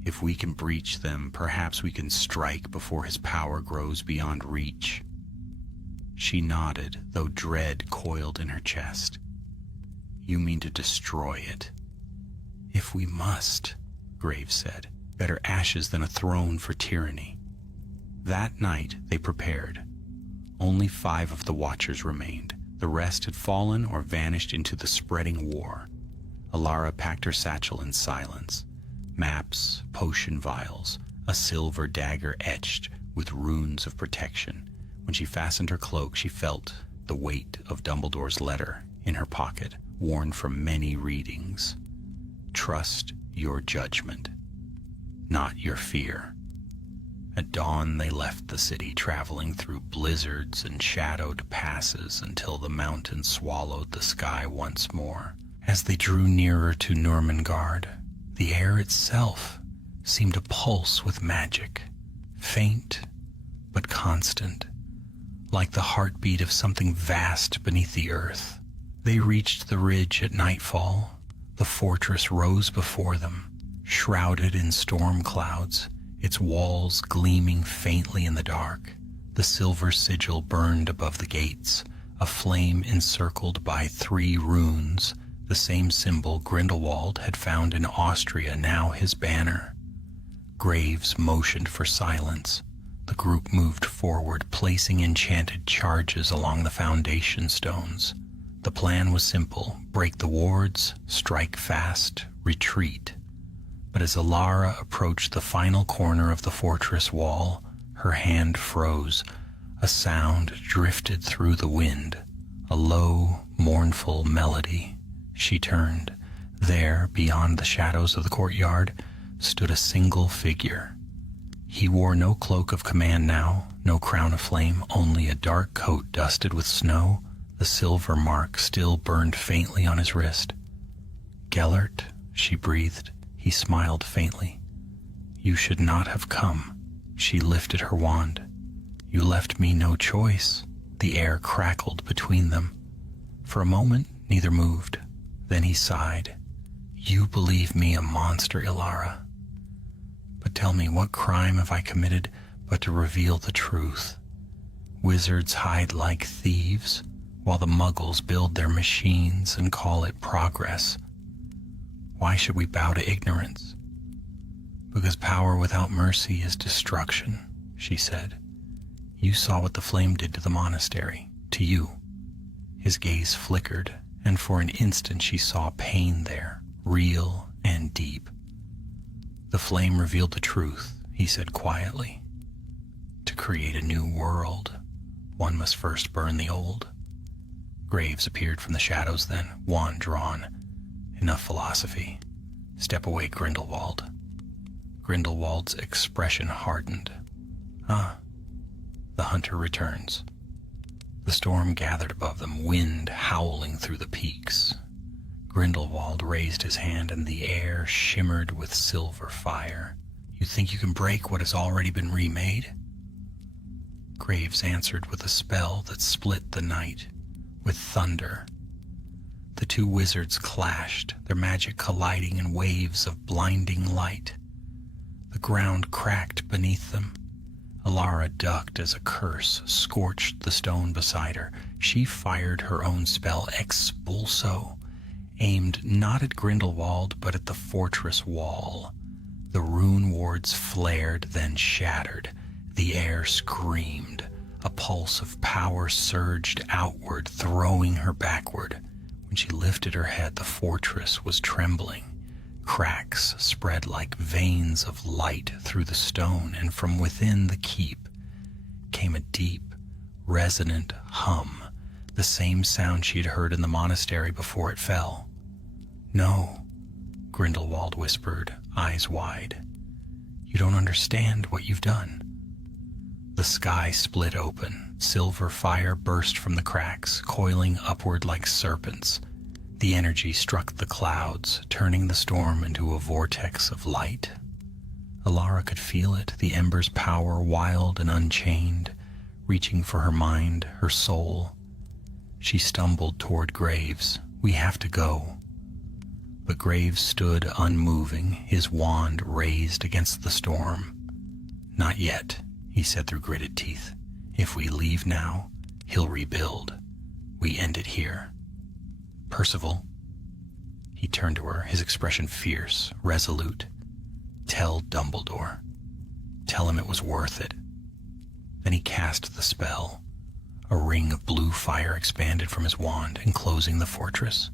If we can breach them, perhaps we can strike before his power grows beyond reach." She nodded, though dread coiled in her chest. "You mean to destroy it?" "If we must," Graves said. "Better ashes than a throne for tyranny." That night they prepared. Only 5 of the Watchers remained. The rest had fallen or vanished into the spreading war. Ilara packed her satchel in silence. Maps, potion vials, a silver dagger etched with runes of protection. When she fastened her cloak, she felt the weight of Dumbledore's letter in her pocket, worn from many readings. "Trust your judgment, not your fear." At dawn they left the city, traveling through blizzards and shadowed passes until the mountains swallowed the sky once more. As they drew nearer to Nurmengard, the air itself seemed to pulse with magic, faint but constant, like the heartbeat of something vast beneath the earth. They reached the ridge at nightfall. The fortress rose before them, shrouded in storm clouds, its walls gleaming faintly in the dark. The silver sigil burned above the gates, a flame encircled by 3 runes, the same symbol Grindelwald had found in Austria, now his banner. Graves motioned for silence. The group moved forward, placing enchanted charges along the foundation stones. The plan was simple: break the wards, strike fast, retreat. But as Ilara approached the final corner of the fortress wall, her hand froze. A sound drifted through the wind, a low, mournful melody. She turned. There, beyond the shadows of the courtyard, stood a single figure. He wore no cloak of command now, no crown of flame, only a dark coat dusted with snow. The silver mark still burned faintly on his wrist. "Gellert," she breathed. He smiled faintly. "You should not have come." She lifted her wand. "You left me no choice." The air crackled between them. For a moment, neither moved. Then he sighed. "You believe me a monster, Ilara. But tell me, what crime have I committed but to reveal the truth? Wizards hide like thieves, while the Muggles build their machines and call it progress. Why should we bow to ignorance? Because power without mercy is destruction," she said. "You saw what the flame did to the monastery, to you." His gaze flickered, and for an instant she saw pain there, real and deep. "The flame revealed the truth," he said quietly. "To create a new world, one must first burn the old." Graves appeared from the shadows then, wand drawn. "Enough philosophy. Step away, Grindelwald." Grindelwald's expression hardened. "Ah, the hunter returns." The storm gathered above them, wind howling through the peaks. Grindelwald raised his hand and the air shimmered with silver fire. You think you can break what has already been remade? Graves answered with a spell that split the night, with thunder. The two wizards clashed, their magic colliding in waves of blinding light. The ground cracked beneath them. Alara ducked as a curse scorched the stone beside her. She fired her own spell, Expulso, aimed not at Grindelwald but at the fortress wall. The rune wards flared, then shattered. The air screamed. A pulse of power surged outward, throwing her backward. When she lifted her head, the fortress was trembling. Cracks spread like veins of light through the stone, and from within the keep came a deep, resonant hum, the same sound she had heard in the monastery before it fell. "No," Grindelwald whispered, eyes wide. "You don't understand what you've done." The sky split open. Silver fire burst from the cracks, coiling upward like serpents. The energy struck the clouds, turning the storm into a vortex of light. Alara could feel it, the ember's power wild and unchained, reaching for her mind, her soul. She stumbled toward Graves. "We have to go." But Graves stood unmoving, his wand raised against the storm. "Not yet," he said through gritted teeth. "If we leave now, he'll rebuild. We end it here." "Percival," he turned to her, his expression fierce, resolute. "Tell Dumbledore. Tell him it was worth it." Then he cast the spell. A ring of blue fire expanded from his wand, enclosing the fortress.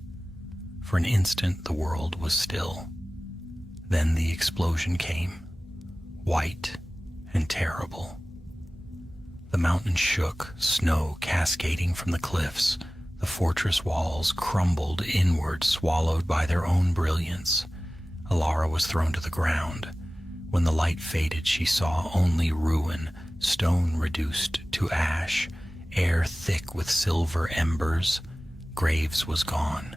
For an instant, the world was still. Then the explosion came, white and terrible. The mountain shook, snow cascading from the cliffs. The fortress walls crumbled inward, swallowed by their own brilliance. Alara was thrown to the ground. When the light faded, she saw only ruin, stone reduced to ash, air thick with silver embers. Graves was gone,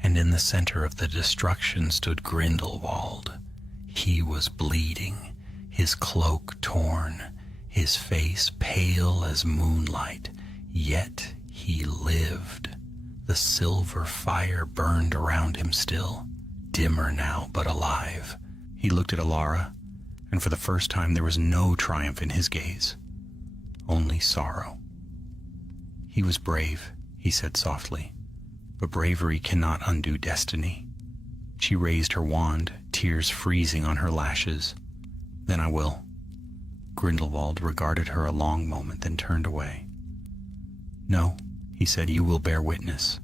and in the center of the destruction stood Grindelwald. He was bleeding, his cloak torn, his face pale as moonlight, yet he lived. The silver fire burned around him still, dimmer now but alive. He looked at Alara, and for the first time there was no triumph in his gaze, only sorrow. "He was brave," he said softly, "but bravery cannot undo destiny." She raised her wand, tears freezing on her lashes. "Then I will." Grindelwald regarded her a long moment, then turned away. "No," he said, "you will bear witness."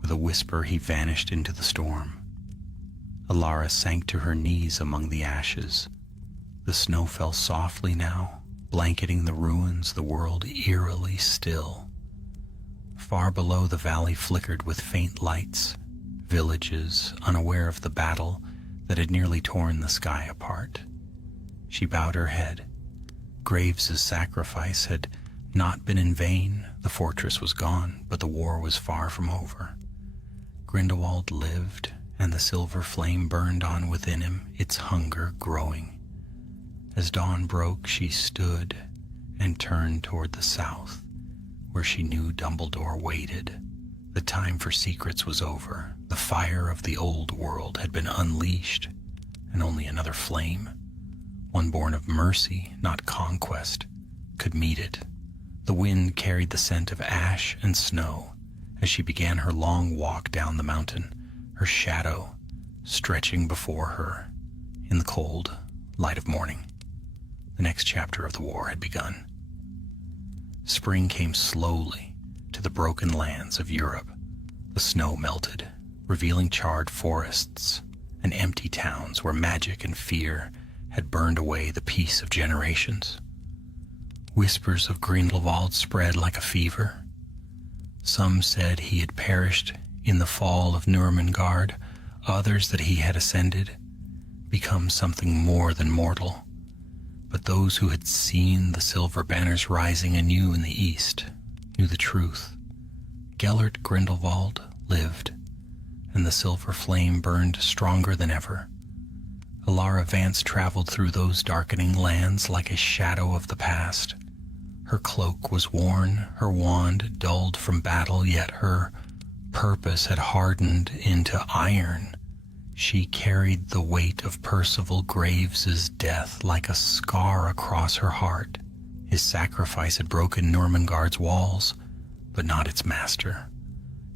With a whisper, he vanished into the storm. Alara sank to her knees among the ashes. The snow fell softly now, blanketing the ruins, the world eerily still. Far below, the valley flickered with faint lights, villages unaware of the battle that had nearly torn the sky apart. She bowed her head. Graves' sacrifice had not been in vain. The fortress was gone, but the war was far from over. Grindelwald lived, and the silver flame burned on within him, its hunger growing. As dawn broke, she stood and turned toward the south, where she knew Dumbledore waited. The time for secrets was over. The fire of the old world had been unleashed, and only another flame, one born of mercy, not conquest, could meet it. The wind carried the scent of ash and snow as she began her long walk down the mountain, her shadow stretching before her in the cold light of morning. The next chapter of the war had begun. Spring came slowly to the broken lands of Europe. The snow melted, revealing charred forests and empty towns where magic and fear had burned away the peace of generations. Whispers of Grindelwald spread like a fever. Some said he had perished in the fall of Nurmengard, others that he had ascended, become something more than mortal. But those who had seen the silver banners rising anew in the east knew the truth. Gellert Grindelwald lived, and the silver flame burned stronger than ever. Alara Vance traveled through those darkening lands like a shadow of the past. Her cloak was worn, her wand dulled from battle, yet her purpose had hardened into iron. She carried the weight of Percival Graves's death like a scar across her heart. His sacrifice had broken Normangard's walls, but not its master.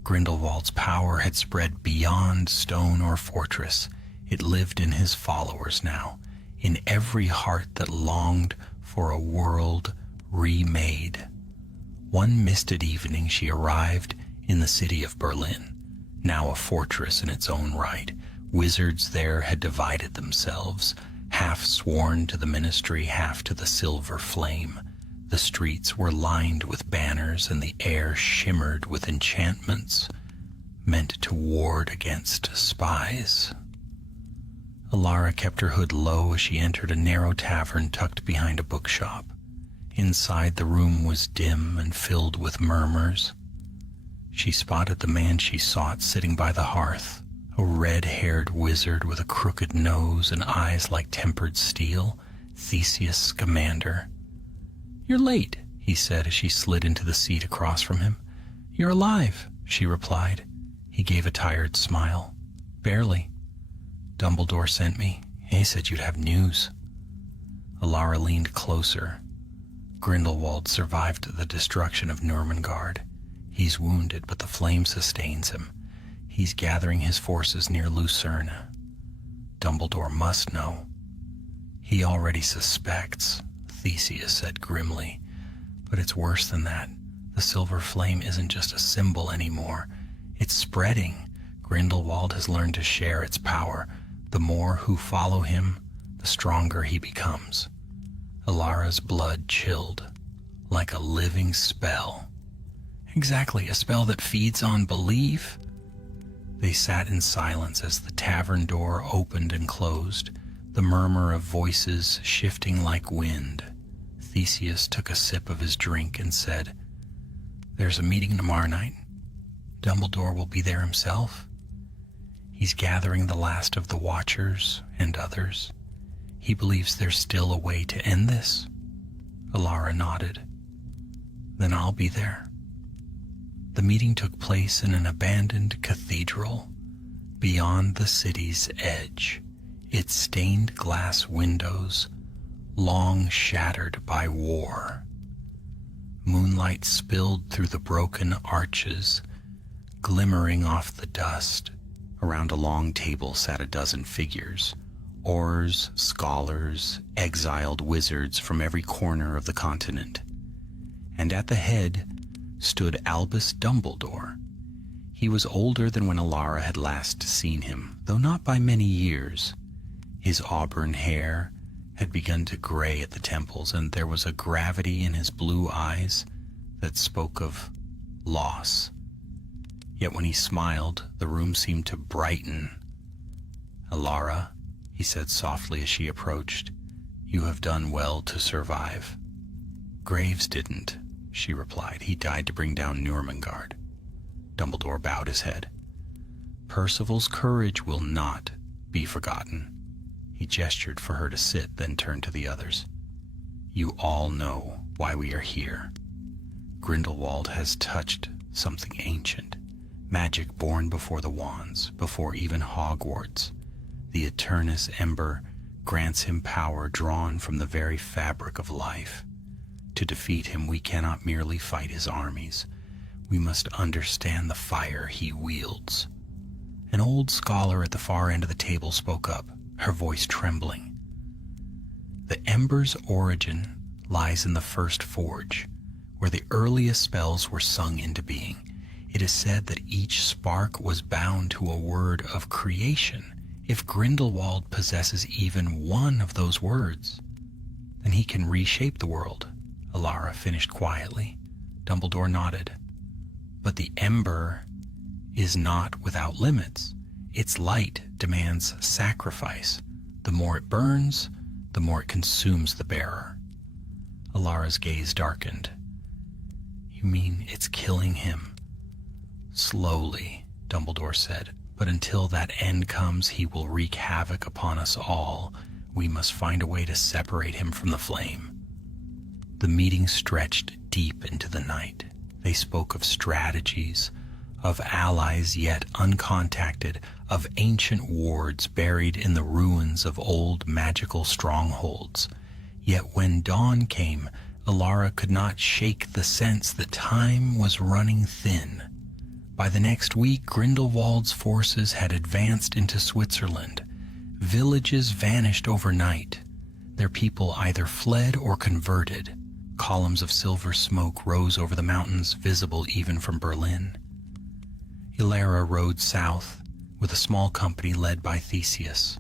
Grindelwald's power had spread beyond stone or fortress. It lived in his followers now, in every heart that longed for a world remade. One misted evening she arrived in the city of Berlin, now a fortress in its own right. Wizards there had divided themselves, half sworn to the ministry, half to the silver flame. The streets were lined with banners and the air shimmered with enchantments meant to ward against spies. Alara kept her hood low as she entered a narrow tavern tucked behind a bookshop. Inside, the room was dim and filled with murmurs. She spotted the man she sought sitting by the hearth, a red-haired wizard with a crooked nose and eyes like tempered steel, Theseus Scamander. "You're late," he said as she slid into the seat across from him. "You're alive," she replied. He gave a tired smile. "Barely. Dumbledore sent me. He said you'd have news." Alara leaned closer. "Grindelwald survived the destruction of Normangard. He's wounded, but the flame sustains him. He's gathering his forces near Lucerne. Dumbledore must know." "He already suspects," Theseus said grimly. "But it's worse than that. The silver flame isn't just a symbol anymore. It's spreading. Grindelwald has learned to share its power. The more who follow him, the stronger he becomes." Alara's blood chilled, like a living spell. "Exactly, a spell that feeds on belief?" They sat in silence as the tavern door opened and closed, the murmur of voices shifting like wind. Theseus took a sip of his drink and said, "There's a meeting tomorrow night. Dumbledore will be there himself. He's gathering the last of the Watchers and others. He believes there's still a way to end this." Alara nodded. "Then I'll be there." The meeting took place in an abandoned cathedral beyond the city's edge, its stained glass windows long shattered by war. Moonlight spilled through the broken arches, glimmering off the dust. Around a long table sat a dozen figures, Aurors, scholars, exiled wizards from every corner of the continent. And at the head stood Albus Dumbledore. He was older than when Alara had last seen him, though not by many years. His auburn hair had begun to gray at the temples, and there was a gravity in his blue eyes that spoke of loss. Yet when he smiled, the room seemed to brighten. "Alara," he said softly as she approached, "you have done well to survive." "Graves didn't," she replied. "He died to bring down Normangard." Dumbledore bowed his head. "Percival's courage will not be forgotten." He gestured for her to sit, then turned to the others. "You all know why we are here. Grindelwald has touched something ancient, magic born before the wands, before even Hogwarts. The Eternus Ember grants him power drawn from the very fabric of life. To defeat him, we cannot merely fight his armies. We must understand the fire he wields." An old scholar at the far end of the table spoke up, her voice trembling. "The Ember's origin lies in the first forge, where the earliest spells were sung into being. It is said that each spark was bound to a word of creation. If Grindelwald possesses even one of those words, then he can reshape the world," Alara finished quietly. Dumbledore nodded. "But the Ember is not without limits. Its light demands sacrifice. The more it burns, the more it consumes the bearer." Alara's gaze darkened. "You mean it's killing him?" "Slowly," Dumbledore said. But until that end comes, he will wreak havoc upon us all. We must find a way to separate him from the flame. The meeting stretched deep into the night. They spoke of strategies, of allies yet uncontacted, of ancient wards buried in the ruins of old magical strongholds. Yet when dawn came, Alara could not shake the sense that time was running thin. By the next week, Grindelwald's forces had advanced into Switzerland. Villages vanished overnight. Their people either fled or converted. Columns of silver smoke rose over the mountains, visible even from Berlin. Alara rode south with a small company led by Theseus.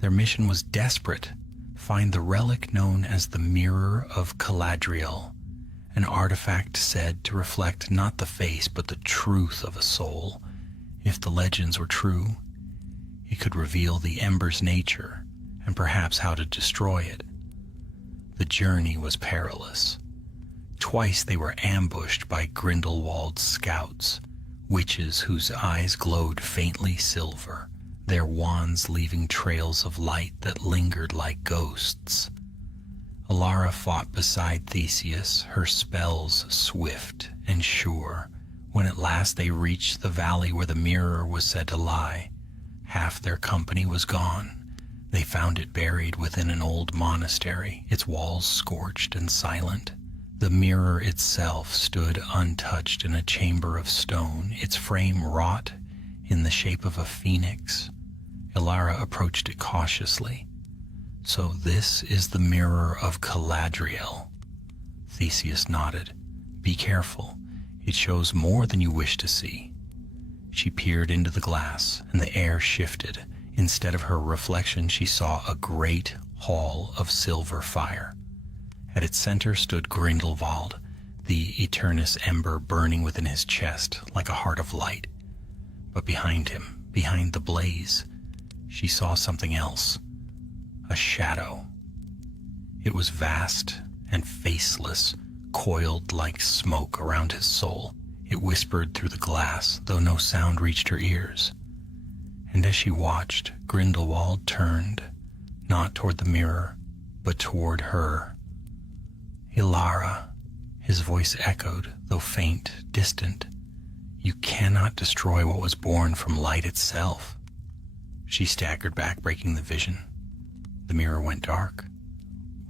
Their mission was desperate: find the relic known as the Mirror of Galadriel, an artifact said to reflect not the face but the truth of a soul. If the legends were true, it could reveal the ember's nature and perhaps how to destroy it. The journey was perilous. Twice they were ambushed by Grindelwald's scouts, witches whose eyes glowed faintly silver, their wands leaving trails of light that lingered like ghosts. Alara fought beside Theseus, her spells swift and sure. When at last they reached the valley where the mirror was said to lie, half their company was gone. They found it buried within an old monastery, its walls scorched and silent. The mirror itself stood untouched in a chamber of stone, its frame wrought in the shape of a phoenix. Alara approached it cautiously. "So this is the Mirror of Galadriel." Theseus nodded. "Be careful. It shows more than you wish to see." She peered into the glass, and the air shifted. Instead of her reflection, she saw a great hall of silver fire. At its center stood Grindelwald, the eternus ember burning within his chest like a heart of light. But behind him, behind the blaze, she saw something else. A shadow. It was vast and faceless, coiled like smoke around his soul. It whispered through the glass, though no sound reached her ears. And as she watched, Grindelwald turned, not toward the mirror, but toward her. "Alara," his voice echoed, though faint, distant. "You cannot destroy what was born from light itself." She staggered back, breaking the vision. The mirror went dark.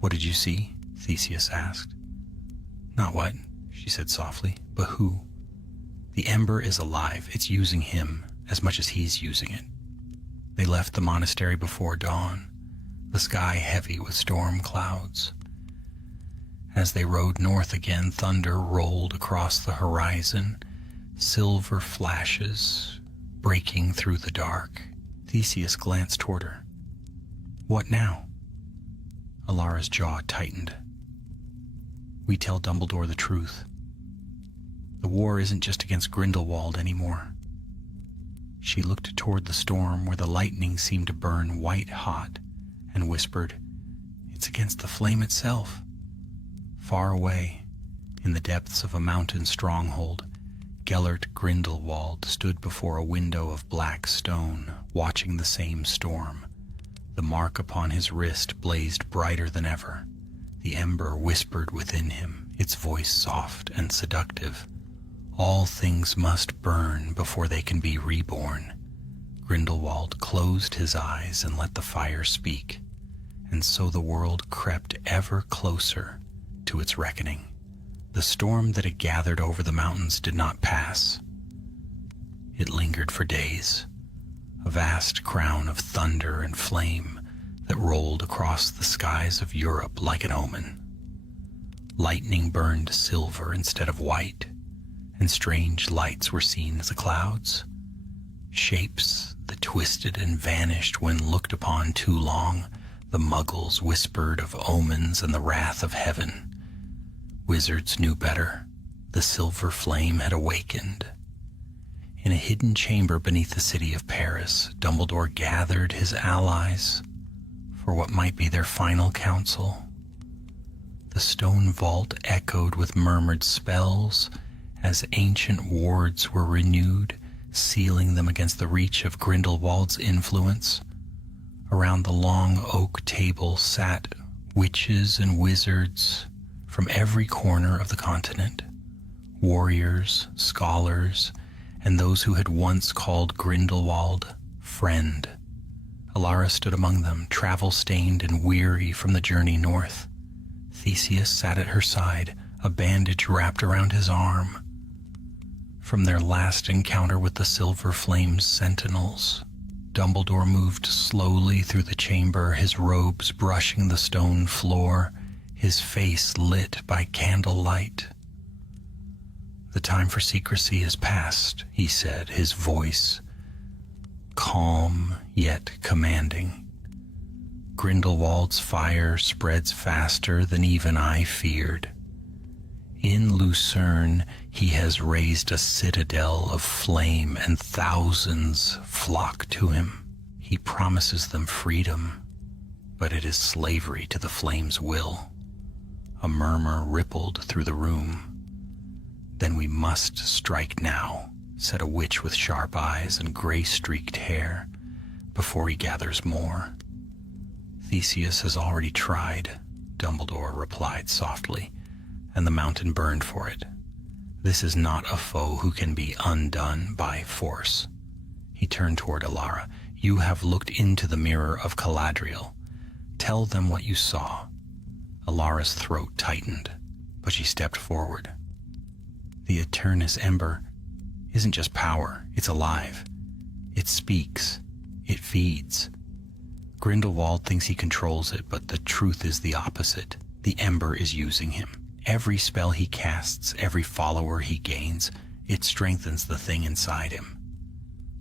"What did you see?" Theseus asked. "Not what," she said softly, "but who. The ember is alive. It's using him as much as he's using it." They left the monastery before dawn, the sky heavy with storm clouds. As they rode north again, thunder rolled across the horizon, silver flashes breaking through the dark. Theseus glanced toward her. "What now?" Alara's jaw tightened. "We tell Dumbledore the truth. The war isn't just against Grindelwald anymore." She looked toward the storm where the lightning seemed to burn white hot and whispered, "It's against the flame itself." Far away, in the depths of a mountain stronghold, Gellert Grindelwald stood before a window of black stone, watching the same storm. The mark upon his wrist blazed brighter than ever. The ember whispered within him, its voice soft and seductive. "All things must burn before they can be reborn." Grindelwald closed his eyes and let the fire speak, and so the world crept ever closer to its reckoning. The storm that had gathered over the mountains did not pass. It lingered for days, a vast crown of thunder and flame that rolled across the skies of Europe like an omen. Lightning burned silver instead of white, and strange lights were seen in the clouds, shapes that twisted and vanished when looked upon too long. The muggles whispered of omens and the wrath of heaven. Wizards knew better. The silver flame had awakened. In a hidden chamber beneath the city of Paris, Dumbledore gathered his allies for what might be their final council. The stone vault echoed with murmured spells as ancient wards were renewed, sealing them against the reach of Grindelwald's influence. Around the long oak table sat witches and wizards from every corner of the continent, warriors, scholars, and those who had once called Grindelwald friend. Alara stood among them, travel-stained and weary from the journey north. Theseus sat at her side, a bandage wrapped around his arm. From their last encounter with the Silver Flame's sentinels, Dumbledore moved slowly through the chamber, his robes brushing the stone floor, his face lit by candlelight. "The time for secrecy is past," he said, his voice calm yet commanding. "Grindelwald's fire spreads faster than even I feared. In Lucerne, he has raised a citadel of flame, and thousands flock to him. He promises them freedom, but it is slavery to the flame's will." A murmur rippled through the room. "Then we must strike now," said a witch with sharp eyes and gray-streaked hair, "before he gathers more." "Theseus has already tried," Dumbledore replied softly, "and the mountain burned for it. This is not a foe who can be undone by force." He turned toward Alara. "You have looked into the mirror of Galadriel. Tell them what you saw." Alara's throat tightened, but she stepped forward. "The Eternus Ember isn't just power, it's alive. It speaks, it feeds. Grindelwald thinks he controls it, but the truth is the opposite. The Ember is using him. Every spell he casts, every follower he gains, it strengthens the thing inside him."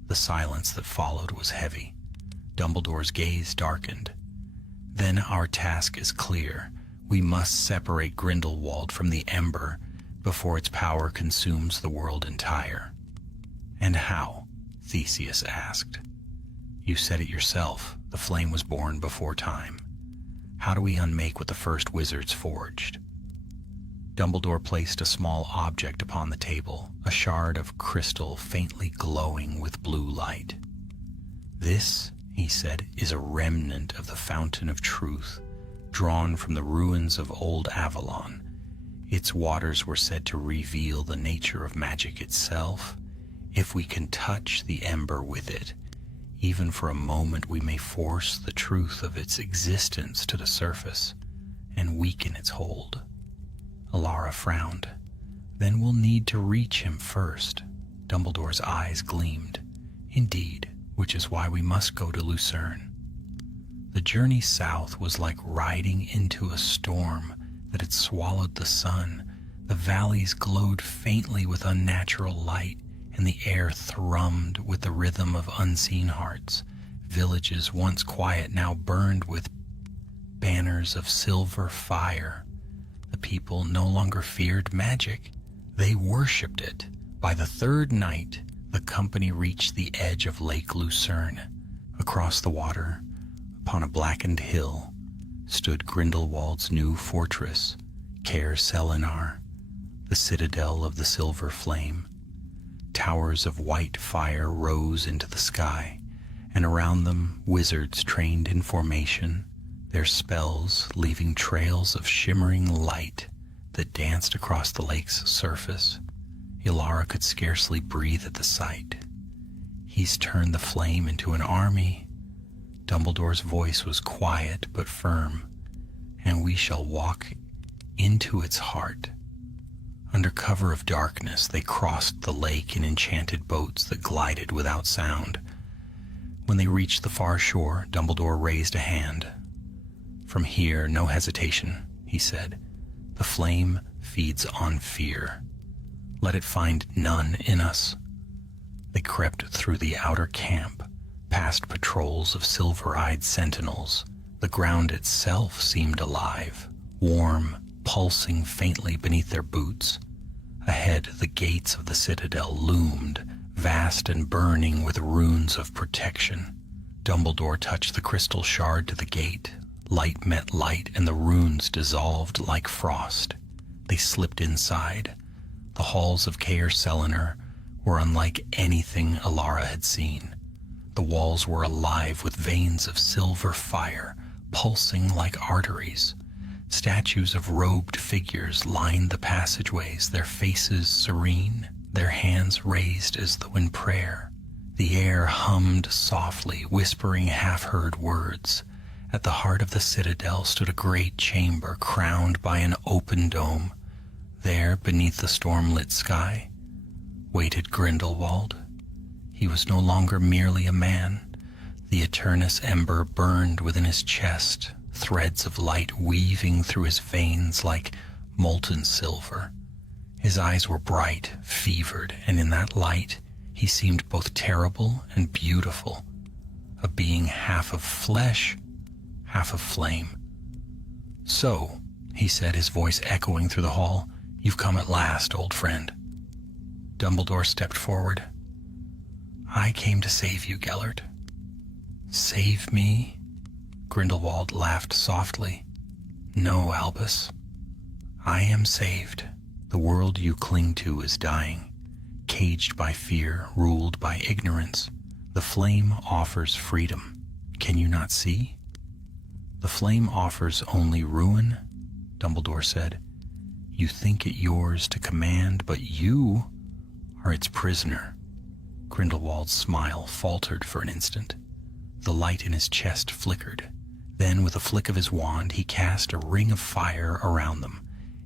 The silence that followed was heavy. Dumbledore's gaze darkened. "Then our task is clear. We must separate Grindelwald from the Ember before its power consumes the world entire." "And how?" Theseus asked. "You said it yourself. The flame was born before time. How do we unmake what the first wizards forged?" Dumbledore placed a small object upon the table, a shard of crystal faintly glowing with blue light. "This," he said, "is a remnant of the Fountain of Truth, drawn from the ruins of old Avalon. Its waters were said to reveal the nature of magic itself. If we can touch the Ember with it, even for a moment, we may force the truth of its existence to the surface and weaken its hold." Alara frowned. "Then we'll need to reach him first." Dumbledore's eyes gleamed. "Indeed, which is why we must go to Lucerne." The journey south was like riding into a storm that had swallowed the sun. The valleys glowed faintly with unnatural light, and the air thrummed with the rhythm of unseen hearts. Villages once quiet now burned with banners of silver fire. The people no longer feared magic. They worshipped it. By the third night, the company reached the edge of Lake Lucerne. Across the water, upon a blackened hill, stood Grindelwald's new fortress, Caer Selinar, the citadel of the Silver Flame. Towers of white fire rose into the sky, and around them wizards trained in formation, their spells leaving trails of shimmering light that danced across the lake's surface. Alara could scarcely breathe at the sight. "He's turned the flame into an army." Dumbledore's voice was quiet but firm. "And we shall walk into its heart." Under cover of darkness, they crossed the lake in enchanted boats that glided without sound. When they reached the far shore, Dumbledore raised a hand. "From here, no hesitation," he said. "The flame feeds on fear. Let it find none in us." They crept through the outer camp, past patrols of silver-eyed sentinels. The ground itself seemed alive, warm, pulsing faintly beneath their boots. Ahead, the gates of the citadel loomed, vast and burning with runes of protection. Dumbledore touched the crystal shard to the gate. Light met light, and the runes dissolved like frost. They slipped inside. The halls of Caer Selinar were unlike anything Alara had seen. The walls were alive with veins of silver fire, pulsing like arteries. Statues of robed figures lined the passageways, their faces serene, their hands raised as though in prayer. The air hummed softly, whispering half-heard words. At the heart of the citadel stood a great chamber crowned by an open dome. There, beneath the storm-lit sky, waited Grindelwald. He was no longer merely a man. The eternus ember burned within his chest, threads of light weaving through his veins like molten silver. His eyes were bright, fevered, and in that light he seemed both terrible and beautiful, a being half of flesh, half of flame. "So," he said, his voice echoing through the hall, "you've come at last, old friend." Dumbledore stepped forward. "I came to save you, Gellert." "Save me?" Grindelwald laughed softly. "No, Albus. I am saved. The world you cling to is dying, caged by fear, ruled by ignorance. The flame offers freedom. Can you not see?" "The flame offers only ruin," Dumbledore said. "You think it yours to command, but you are its prisoner." Grindelwald's smile faltered for an instant. The light in his chest flickered. Then, with a flick of his wand, he cast a ring of fire around them.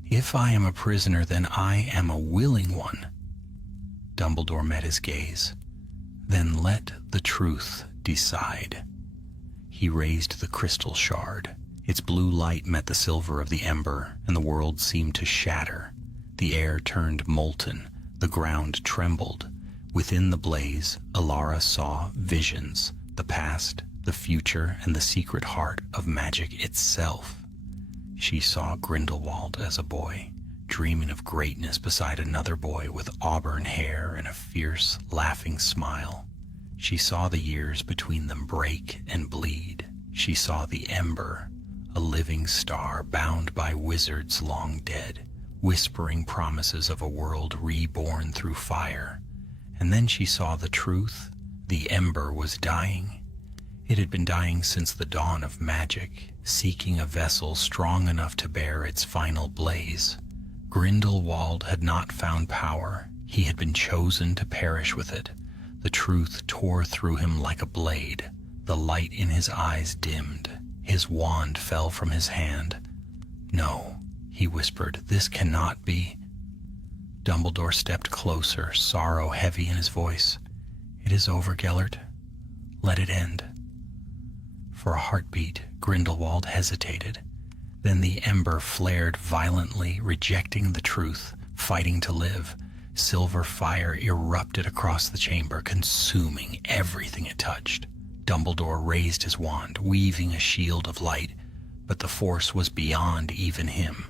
"If I am a prisoner, then I am a willing one." Dumbledore met his gaze. "Then let the truth decide." He raised the crystal shard. Its blue light met the silver of the ember, and the world seemed to shatter. The air turned molten. The ground trembled. Within the blaze, Alara saw visions, the past, the future, and the secret heart of magic itself. She saw Grindelwald as a boy, dreaming of greatness beside another boy with auburn hair and a fierce, laughing smile. She saw the years between them break and bleed. She saw the ember, a living star bound by wizards long dead, whispering promises of a world reborn through fire. And then she saw the truth. The ember was dying. It had been dying since the dawn of magic, seeking a vessel strong enough to bear its final blaze. Grindelwald had not found power. He had been chosen to perish with it. The truth tore through him like a blade. The light in his eyes dimmed. His wand fell from his hand. "No," he whispered, "this cannot be." Dumbledore stepped closer, sorrow heavy in his voice. "It is over, Gellert. Let it end." For a heartbeat, Grindelwald hesitated. Then the ember flared violently, rejecting the truth, fighting to live. Silver fire erupted across the chamber, consuming everything it touched. Dumbledore raised his wand, weaving a shield of light, but the force was beyond even him.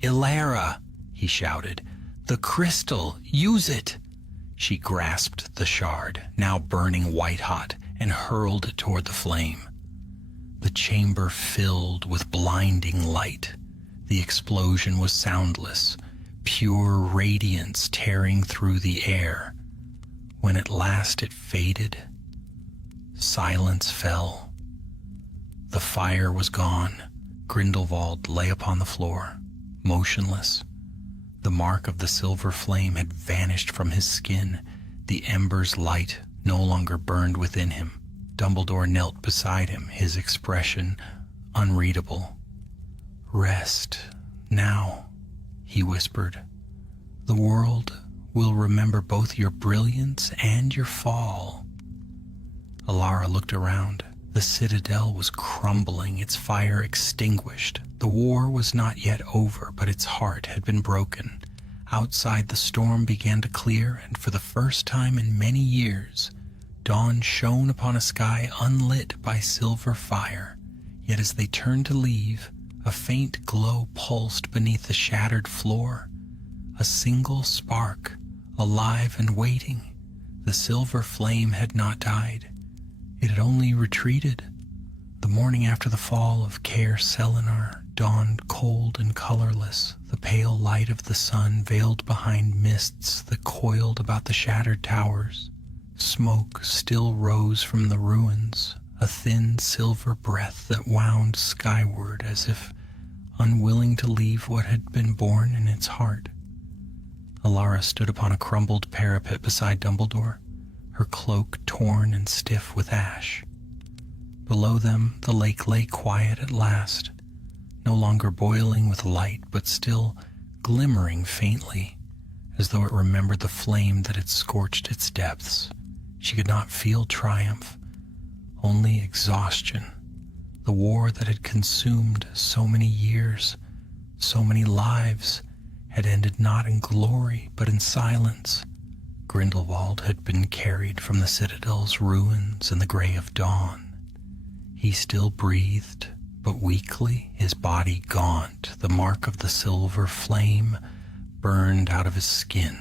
"Ilara!" he shouted. "The crystal! Use it!" She grasped the shard, now burning white-hot, and hurled it toward the flame. The chamber filled with blinding light. The explosion was soundless, pure radiance tearing through the air. When at last it faded, silence fell. The fire was gone. Grindelwald lay upon the floor, motionless. The mark of the silver flame had vanished from his skin. The ember's light no longer burned within him. Dumbledore knelt beside him, his expression unreadable. "Rest now," he whispered. "The world will remember both your brilliance and your fall." Alara looked around. The citadel was crumbling, its fire extinguished. The war was not yet over, but its heart had been broken. Outside, the storm began to clear, and for the first time in many years, dawn shone upon a sky unlit by silver fire. Yet as they turned to leave, a faint glow pulsed beneath the shattered floor. A single spark, alive and waiting. The silver flame had not died. It had only retreated. The morning after the fall of Caer Selenar, dawned cold and colorless, the pale light of the sun veiled behind mists that coiled about the shattered towers. Smoke still rose from the ruins, a thin silver breath that wound skyward as if unwilling to leave what had been born in its heart. Alara stood upon a crumbled parapet beside Dumbledore, her cloak torn and stiff with ash. Below them, the lake lay quiet at last, no longer boiling with light, but still glimmering faintly, as though it remembered the flame that had scorched its depths. She could not feel triumph, only exhaustion. The war that had consumed so many years, so many lives, had ended not in glory, but in silence. Grindelwald had been carried from the citadel's ruins in the gray of dawn. He still breathed, but weakly, his body gaunt, the mark of the silver flame burned out of his skin.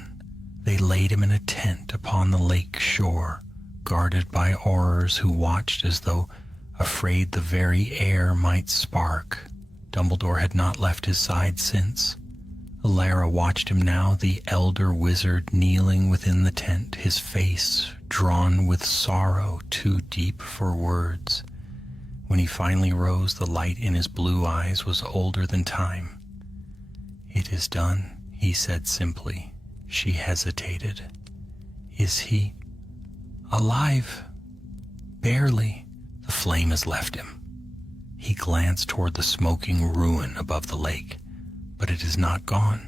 They laid him in a tent upon the lake shore, guarded by aurors who watched as though afraid the very air might spark. Dumbledore had not left his side since. Alara watched him now, the elder wizard kneeling within the tent, his face drawn with sorrow too deep for words. When he finally rose, the light in his blue eyes was older than time. "It is done," he said simply. She hesitated. "Is he alive?" "Barely. The flame has left him." He glanced toward the smoking ruin above the lake. "But it is not gone.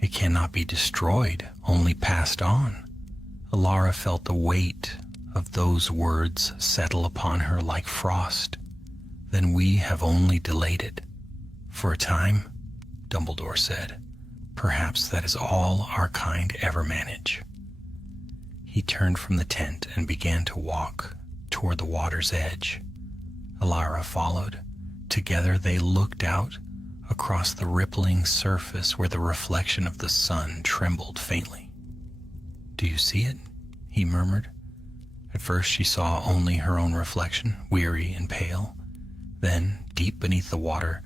It cannot be destroyed, only passed on." Alara felt the weight of those words settle upon her like frost. "Then we have only delayed it." "For a time," Dumbledore said. "Perhaps that is all our kind ever manage." He turned from the tent and began to walk toward the water's edge. Alara followed. Together they looked out across the rippling surface where the reflection of the sun trembled faintly. "Do you see it?" he murmured. At first she saw only her own reflection, weary and pale. Then, deep beneath the water,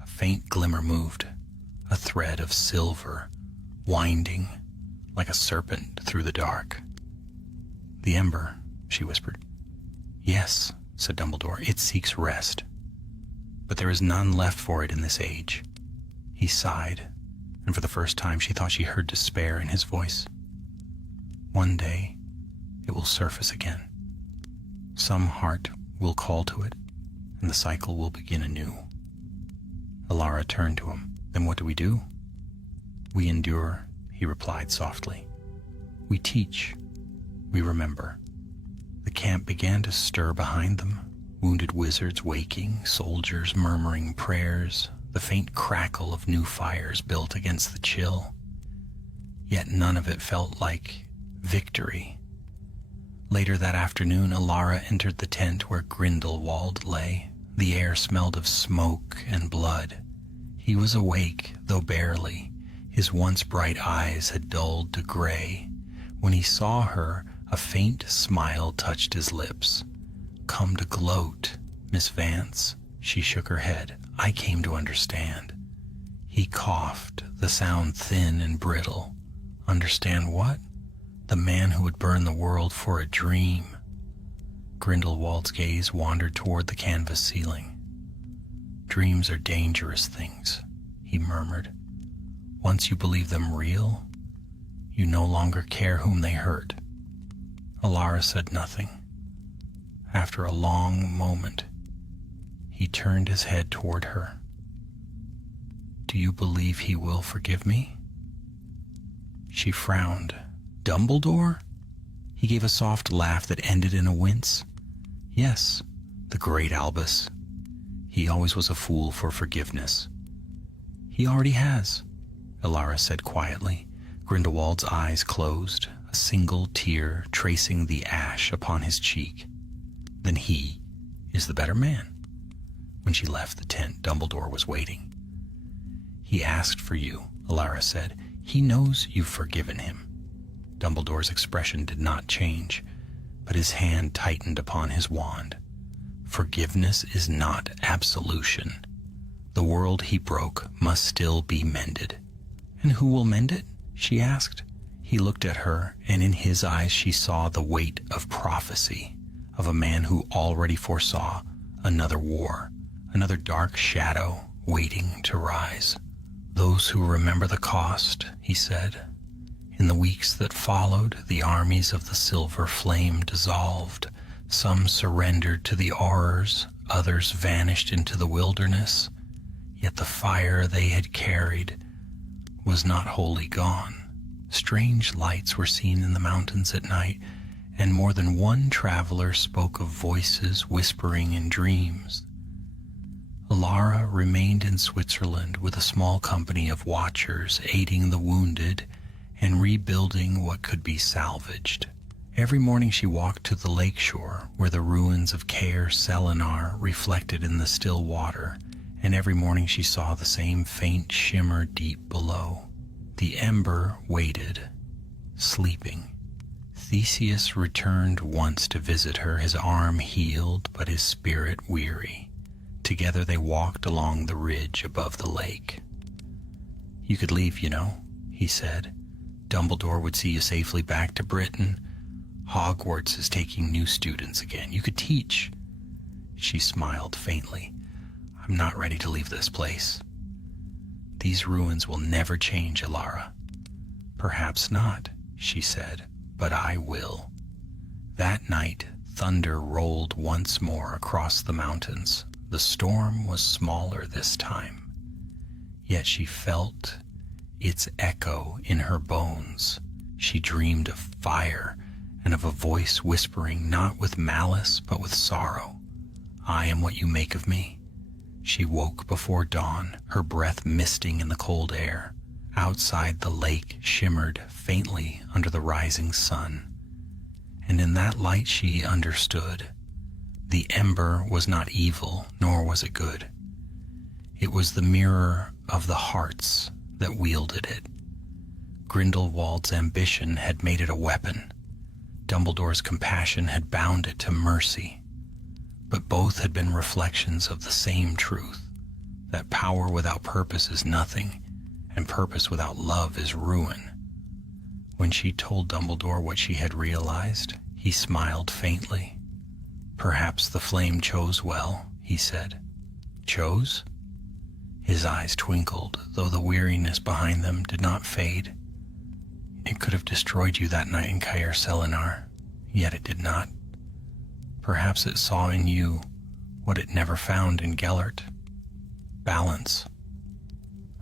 a faint glimmer moved, a thread of silver, winding like a serpent through the dark. "The ember," she whispered. "Yes," said Dumbledore, "it seeks rest. But there is none left for it in this age." He sighed, and for the first time she thought she heard despair in his voice. "One day it will surface again. Some heart will call to it, and the cycle will begin anew." Alara turned to him. "Then what do we do?" "We endure," he replied softly. "We teach. We remember." The camp began to stir behind them. Wounded wizards waking, soldiers murmuring prayers, the faint crackle of new fires built against the chill. Yet none of it felt like victory. Later that afternoon, Alara entered the tent where Grindelwald lay. The air smelled of smoke and blood. He was awake, though barely. His once bright eyes had dulled to gray. When he saw her, a faint smile touched his lips. "Come to gloat, Miss Vance." She shook her head. "I came to understand." He coughed, the sound thin and brittle. "Understand what?" "The man who would burn the world for a dream." Grindelwald's gaze wandered toward the canvas ceiling. "Dreams are dangerous things," he murmured. "Once you believe them real, you no longer care whom they hurt." Alara said nothing. After a long moment, he turned his head toward her. "Do you believe he will forgive me?" She frowned. "Dumbledore?" He gave a soft laugh that ended in a wince. "Yes, the great Albus. He always was a fool for forgiveness." "He already has," Alara said quietly. Grindelwald's eyes closed, a single tear tracing the ash upon his cheek. "Then he is the better man." When she left the tent, Dumbledore was waiting. "He asked for you," Alara said. "He knows you've forgiven him." Dumbledore's expression did not change, but his hand tightened upon his wand. "Forgiveness is not absolution. The world he broke must still be mended. And who will mend it? She asked. He looked at her, and in his eyes she saw the weight of prophecy, of a man who already foresaw another war, another dark shadow waiting to rise. Those who remember the cost, he said. In the weeks that followed, the armies of the silver flame dissolved. Some surrendered to the horrors, others vanished into the wilderness. Yet the fire they had carried was not wholly gone. Strange lights were seen in the mountains at night, and more than one traveler spoke of voices whispering in dreams. Alara remained in Switzerland with a small company of watchers aiding the wounded and rebuilding what could be salvaged. Every morning she walked to the lakeshore where the ruins of Caer Selinar reflected in the still water, and every morning she saw the same faint shimmer deep below. The ember waited, sleeping. Theseus returned once to visit her, his arm healed but his spirit weary. Together they walked along the ridge above the lake. "You could leave, you know," he said. "Dumbledore would see you safely back to Britain. Hogwarts is taking new students again. You could teach." She smiled faintly. "I'm not ready to leave this place. These ruins will never change, Alara." "Perhaps not," she said, "but I will." That night, thunder rolled once more across the mountains. The storm was smaller this time, yet she felt its echo in her bones. She dreamed of fire and of a voice whispering not with malice but with sorrow, "I am what you make of me." She woke before dawn, her breath misting in the cold air. Outside, the lake shimmered faintly under the rising sun, and in that light she understood. The ember was not evil, nor was it good. It was the mirror of the hearts that wielded it. Grindelwald's ambition had made it a weapon. Dumbledore's compassion had bound it to mercy. But both had been reflections of the same truth, that power without purpose is nothing, and purpose without love is ruin. When she told Dumbledore what she had realized, he smiled faintly. "Perhaps the flame chose well," he said. "Chose?" His eyes twinkled, though the weariness behind them did not fade. "It could have destroyed you that night in Caer Selinar, yet it did not. Perhaps it saw in you what it never found in Gellert. Balance."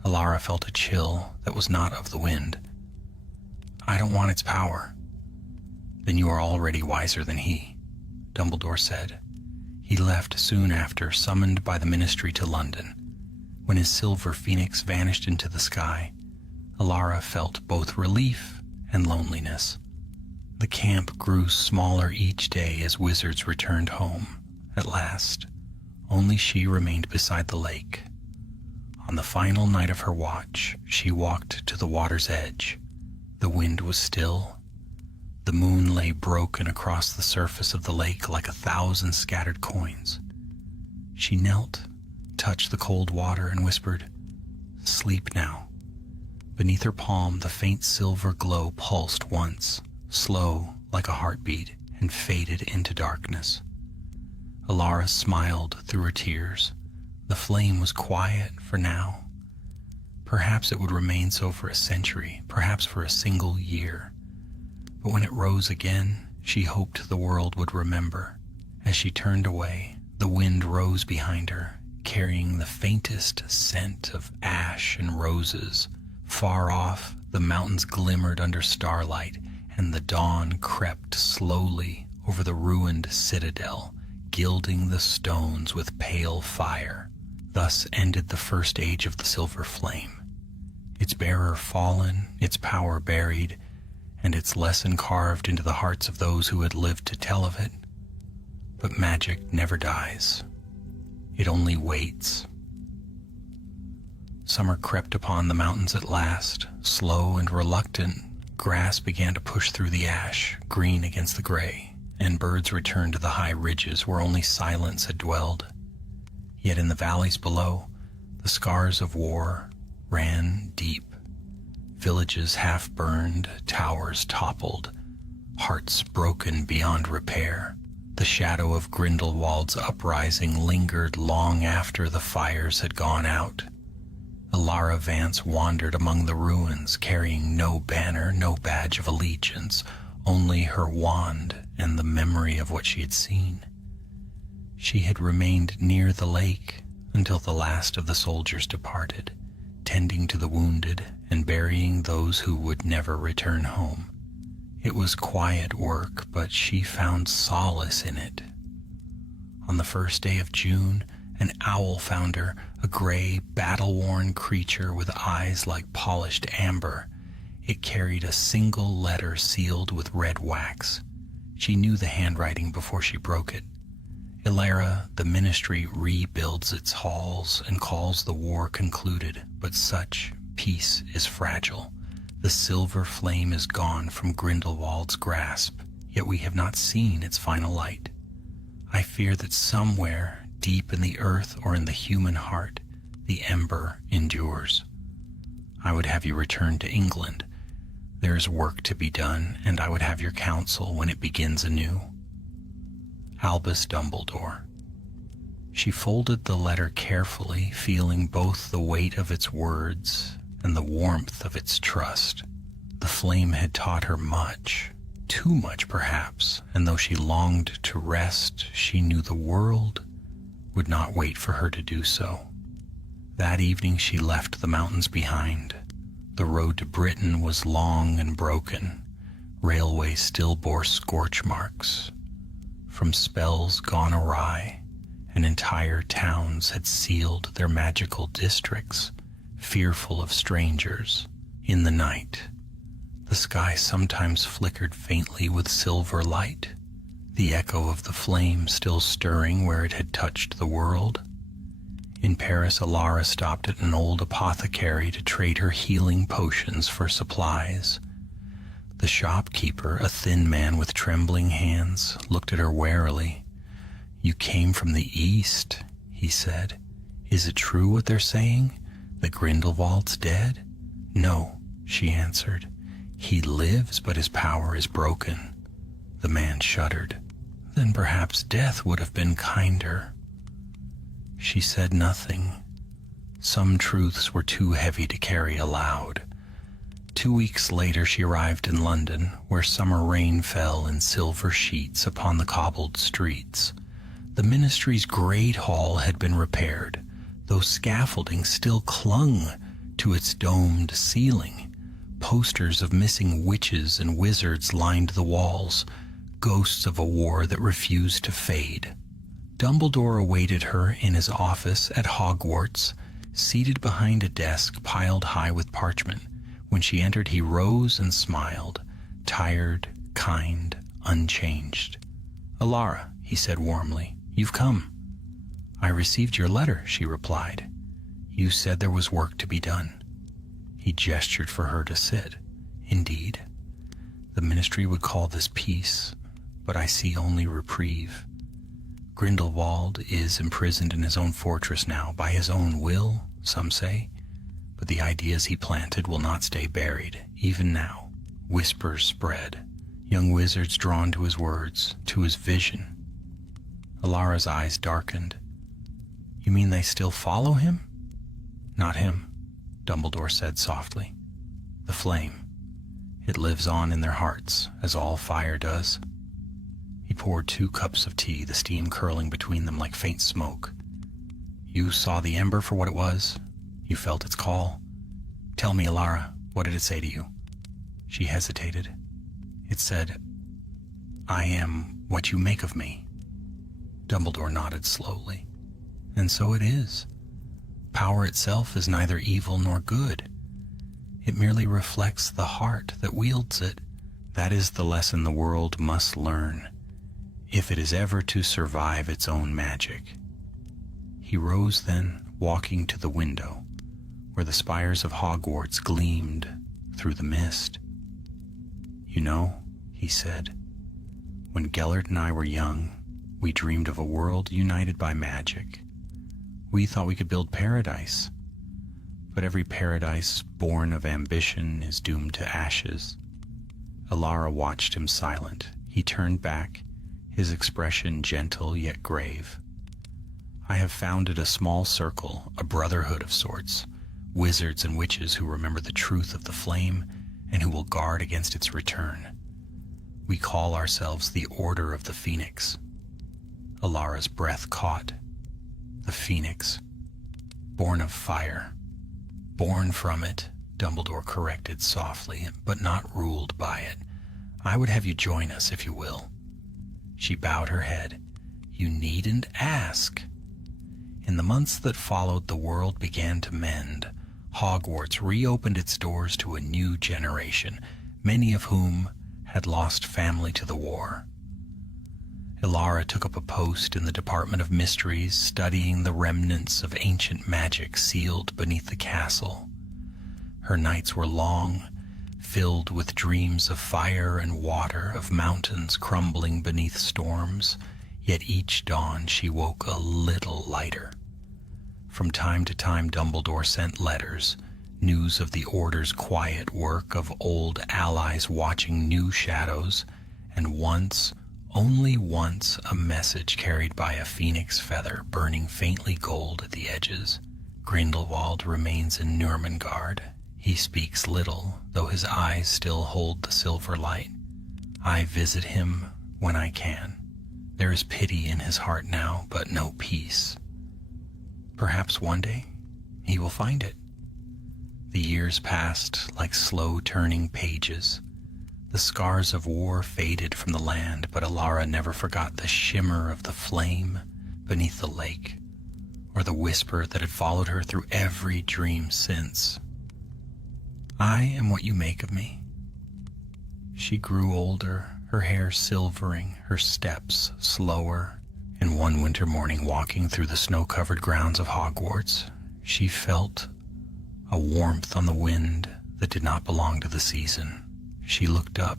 Alara felt a chill that was not of the wind. "I don't want its power." "Then you are already wiser than he," Dumbledore said. He left soon after, summoned by the ministry to London. When his silver phoenix vanished into the sky, Alara felt both relief and loneliness. The camp grew smaller each day as wizards returned home. At last, only she remained beside the lake. On the final night of her watch, she walked to the water's edge. The wind was still. The moon lay broken across the surface of the lake like 1,000 scattered coins. She knelt, touched the cold water, and whispered, "Sleep now." Beneath her palm, the faint silver glow pulsed once, slow like a heartbeat, and faded into darkness. Alara smiled through her tears. The flame was quiet for now. Perhaps it would remain so for a century, perhaps for a single year. But when it rose again, she hoped the world would remember. As she turned away, the wind rose behind her, carrying the faintest scent of ash and roses. Far off, the mountains glimmered under starlight, and the dawn crept slowly over the ruined citadel, gilding the stones with pale fire. Thus ended the first age of the silver flame. Its bearer fallen, its power buried, and its lesson carved into the hearts of those who had lived to tell of it. But magic never dies. It only waits. Summer crept upon the mountains at last. Slow and reluctant, grass began to push through the ash, green against the gray, and birds returned to the high ridges where only silence had dwelled. Yet in the valleys below, The scars of war ran deep. Villages half burned, towers toppled, hearts broken beyond repair. The shadow of Grindelwald's uprising lingered long after the fires had gone out. Alara Vance wandered among the ruins, carrying no banner, no badge of allegiance, only her wand and the memory of what she had seen. She had remained near the lake until the last of the soldiers departed, tending to the wounded and burying those who would never return home. It was quiet work, but she found solace in it. On the first day of June, an owl found her, a gray, battle-worn creature with eyes like polished amber. It carried a single letter sealed with red wax. She knew the handwriting before she broke it. Ilara, the ministry rebuilds its halls and calls the war concluded, but such peace is fragile. The silver flame is gone from Grindelwald's grasp, yet we have not seen its final light. I fear that somewhere, deep in the earth or in the human heart, the ember endures. I would have you return to England. There is work to be done, and I would have your counsel when it begins anew. Albus Dumbledore. She folded the letter carefully, feeling both the weight of its words and the warmth of its trust. The flame had taught her much, too much perhaps, and though she longed to rest, she knew the world would not wait for her to do so. That evening she left the mountains behind. The road to Britain was long and broken. Railways still bore scorch marks from spells gone awry, and entire towns had sealed their magical districts, fearful of strangers. In the night, the sky sometimes flickered faintly with silver light, the echo of the flame still stirring where it had touched the world. In Paris, Alara stopped at an old apothecary to trade her healing potions for supplies. The shopkeeper, a thin man with trembling hands, looked at her warily. "You came from the east," he said. "Is it true what they're saying? That Grindelwald's dead?" "No," she answered. "He lives, but his power is broken." The man shuddered. "Then perhaps death would have been kinder." She said nothing. Some truths were too heavy to carry aloud. 2 weeks later she arrived in London, where summer rain fell in silver sheets upon the cobbled streets. The ministry's great hall had been repaired, though scaffolding still clung to its domed ceiling. Posters of missing witches and wizards lined the walls, ghosts of a war that refused to fade. Dumbledore awaited her in his office at Hogwarts, seated behind a desk piled high with parchment. When she entered, he rose and smiled, tired, kind, unchanged. "Alara," he said warmly, "you've come." "I received your letter," she replied. "You said there was work to be done." He gestured for her to sit. "Indeed, the ministry would call this peace, but I see only reprieve. Grindelwald is imprisoned in his own fortress now, by his own will, some say. But the ideas he planted will not stay buried, even now. Whispers spread, young wizards drawn to his words, to his vision." Alara's eyes darkened. "You mean they still follow him?" "Not him," Dumbledore said softly. "The flame. It lives on in their hearts, as all fire does." He poured 2 cups of tea, the steam curling between them like faint smoke. "You saw the ember for what it was? You felt its call? Tell me, Alara, what did it say to you?" She hesitated. "It said, 'I am what you make of me.'" Dumbledore nodded slowly. "And so it is. Power itself is neither evil nor good. It merely reflects the heart that wields it. That is the lesson the world must learn, if it is ever to survive its own magic." He rose then, walking to the window, where the spires of Hogwarts gleamed through the mist. "You know," he said, "when Gellert and I were young, we dreamed of a world united by magic. We thought we could build paradise, but every paradise born of ambition is doomed to ashes. Alara watched him silent. He turned back, his expression gentle yet grave. I have founded a small circle, a brotherhood of sorts, wizards and witches who remember the truth of the flame and who will guard against its return. We call ourselves the Order of the Phoenix. Alara's breath caught. The Phoenix, born of fire, born from it, Dumbledore corrected softly, but not ruled by it. I would have you join us, if you will. She bowed her head. You needn't ask. In the months that followed, the world began to mend. Hogwarts reopened its doors to a new generation, many of whom had lost family to the war. Alara took up a post in the Department of Mysteries, studying the remnants of ancient magic sealed beneath the castle. Her nights were long, filled with dreams of fire and water, of mountains crumbling beneath storms, yet each dawn she woke a little lighter. From time to time Dumbledore sent letters, news of the Order's quiet work, of old allies watching new shadows, and once, only once, a message carried by a phoenix feather burning faintly gold at the edges. Grindelwald remains in Nurmengard. He speaks little, though his eyes still hold the silver light. I visit him when I can. There is pity in his heart now, but no peace. Perhaps one day he will find it. The years passed like slow-turning pages. The scars of war faded from the land, but Alara never forgot the shimmer of the flame beneath the lake, or the whisper that had followed her through every dream since. I am what you make of me. She grew older, her hair silvering, her steps slower. And one winter morning, walking through the snow-covered grounds of Hogwarts, she felt a warmth on the wind that did not belong to the season. She looked up.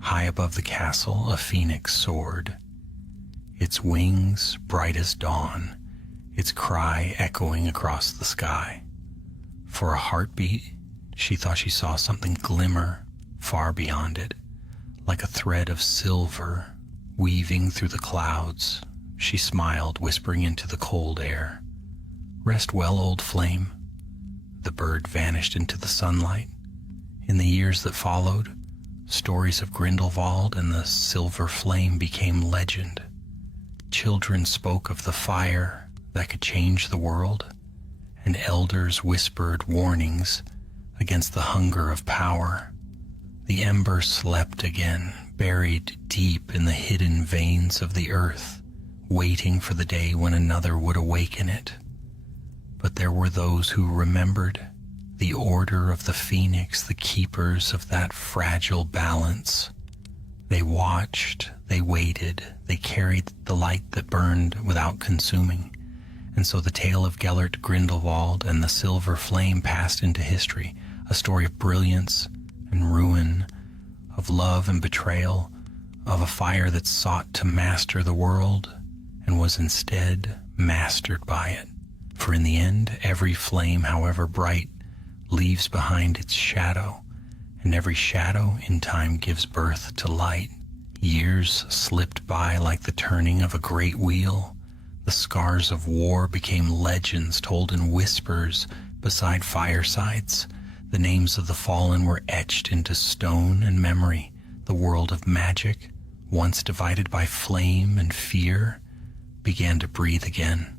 High above the castle, a phoenix soared, its wings bright as dawn, its cry echoing across the sky. For a heartbeat, she thought she saw something glimmer far beyond it, like a thread of silver weaving through the clouds. She smiled, whispering into the cold air, "Rest well, old flame." The bird vanished into the sunlight. In the years that followed, stories of Grindelwald and the silver flame became legend. Children spoke of the fire that could change the world, and elders whispered warnings against the hunger of power. The ember slept again, buried deep in the hidden veins of the earth, waiting for the day when another would awaken it. But there were those who remembered, the Order of the Phoenix, the keepers of that fragile balance. They watched, they waited, they carried the light that burned without consuming. And so the tale of Gellert, Grindelwald, and the silver flame passed into history, a story of brilliance and ruin, of love and betrayal, of a fire that sought to master the world and was instead mastered by it. For in the end, every flame, however bright, leaves behind its shadow, and every shadow in time gives birth to light. Years slipped by like the turning of a great wheel. The scars of war became legends told in whispers beside firesides. The names of the fallen were etched into stone and memory. The world of magic, once divided by flame and fear, began to breathe again.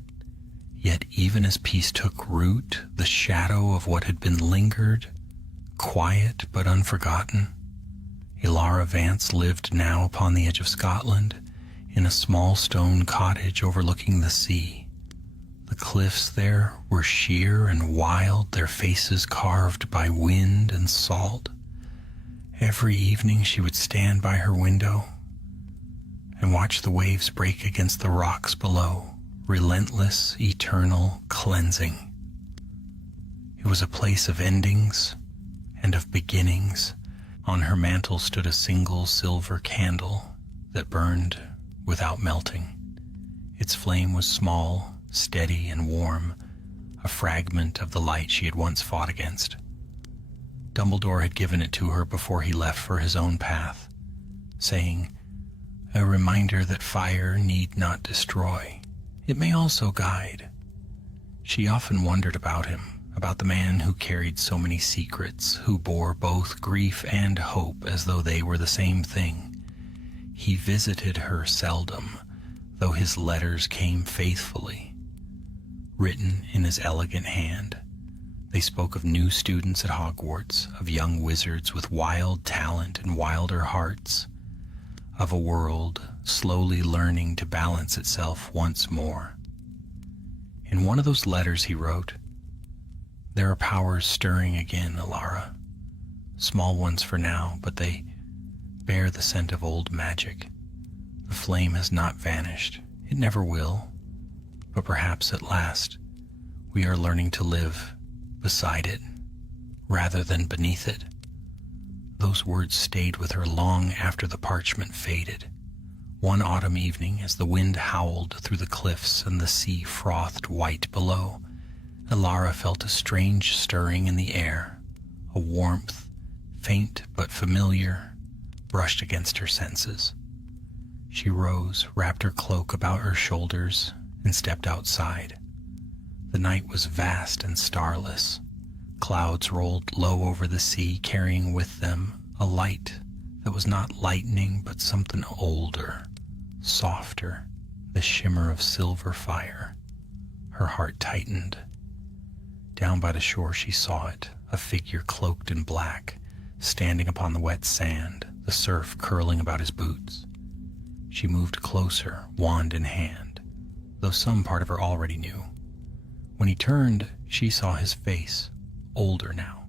Yet even as peace took root, the shadow of what had been lingered, quiet but unforgotten. Alara Vance lived now upon the edge of Scotland, in a small stone cottage overlooking the sea. The cliffs there were sheer and wild, their faces carved by wind and salt. Every evening she would stand by her window and watch the waves break against the rocks below, relentless, eternal cleansing. It was a place of endings and of beginnings. On her mantel stood a single silver candle that burned without melting. Its flame was small, steady and warm, a fragment of the light she had once fought against. Dumbledore had given it to her before he left for his own path, saying, "A reminder that fire need not destroy. It may also guide." She often wondered about him, about the man who carried so many secrets, who bore both grief and hope as though they were the same thing. He visited her seldom, though his letters came faithfully, written in his elegant hand. They spoke of new students at Hogwarts, of young wizards with wild talent and wilder hearts, of a world slowly learning to balance itself once more. In one of those letters he wrote, "There are powers stirring again, Alara. Small ones for now, but they bear the scent of old magic. The flame has not vanished. It never will. But perhaps at last we are learning to live beside it rather than beneath it." Those words stayed with her long after the parchment faded. One autumn evening, as the wind howled through the cliffs and the sea frothed white below, Alara felt a strange stirring in the air. A warmth, faint but familiar, brushed against her senses. She rose, wrapped her cloak about her shoulders, and stepped outside. The night was vast and starless. Clouds rolled low over the sea, carrying with them a light that was not lightning but something older, softer, the shimmer of silver fire. Her heart tightened. Down by the shore she saw it, a figure cloaked in black, standing upon the wet sand, the surf curling about his boots. She moved closer, wand in hand, though some part of her already knew. When he turned, she saw his face, older now,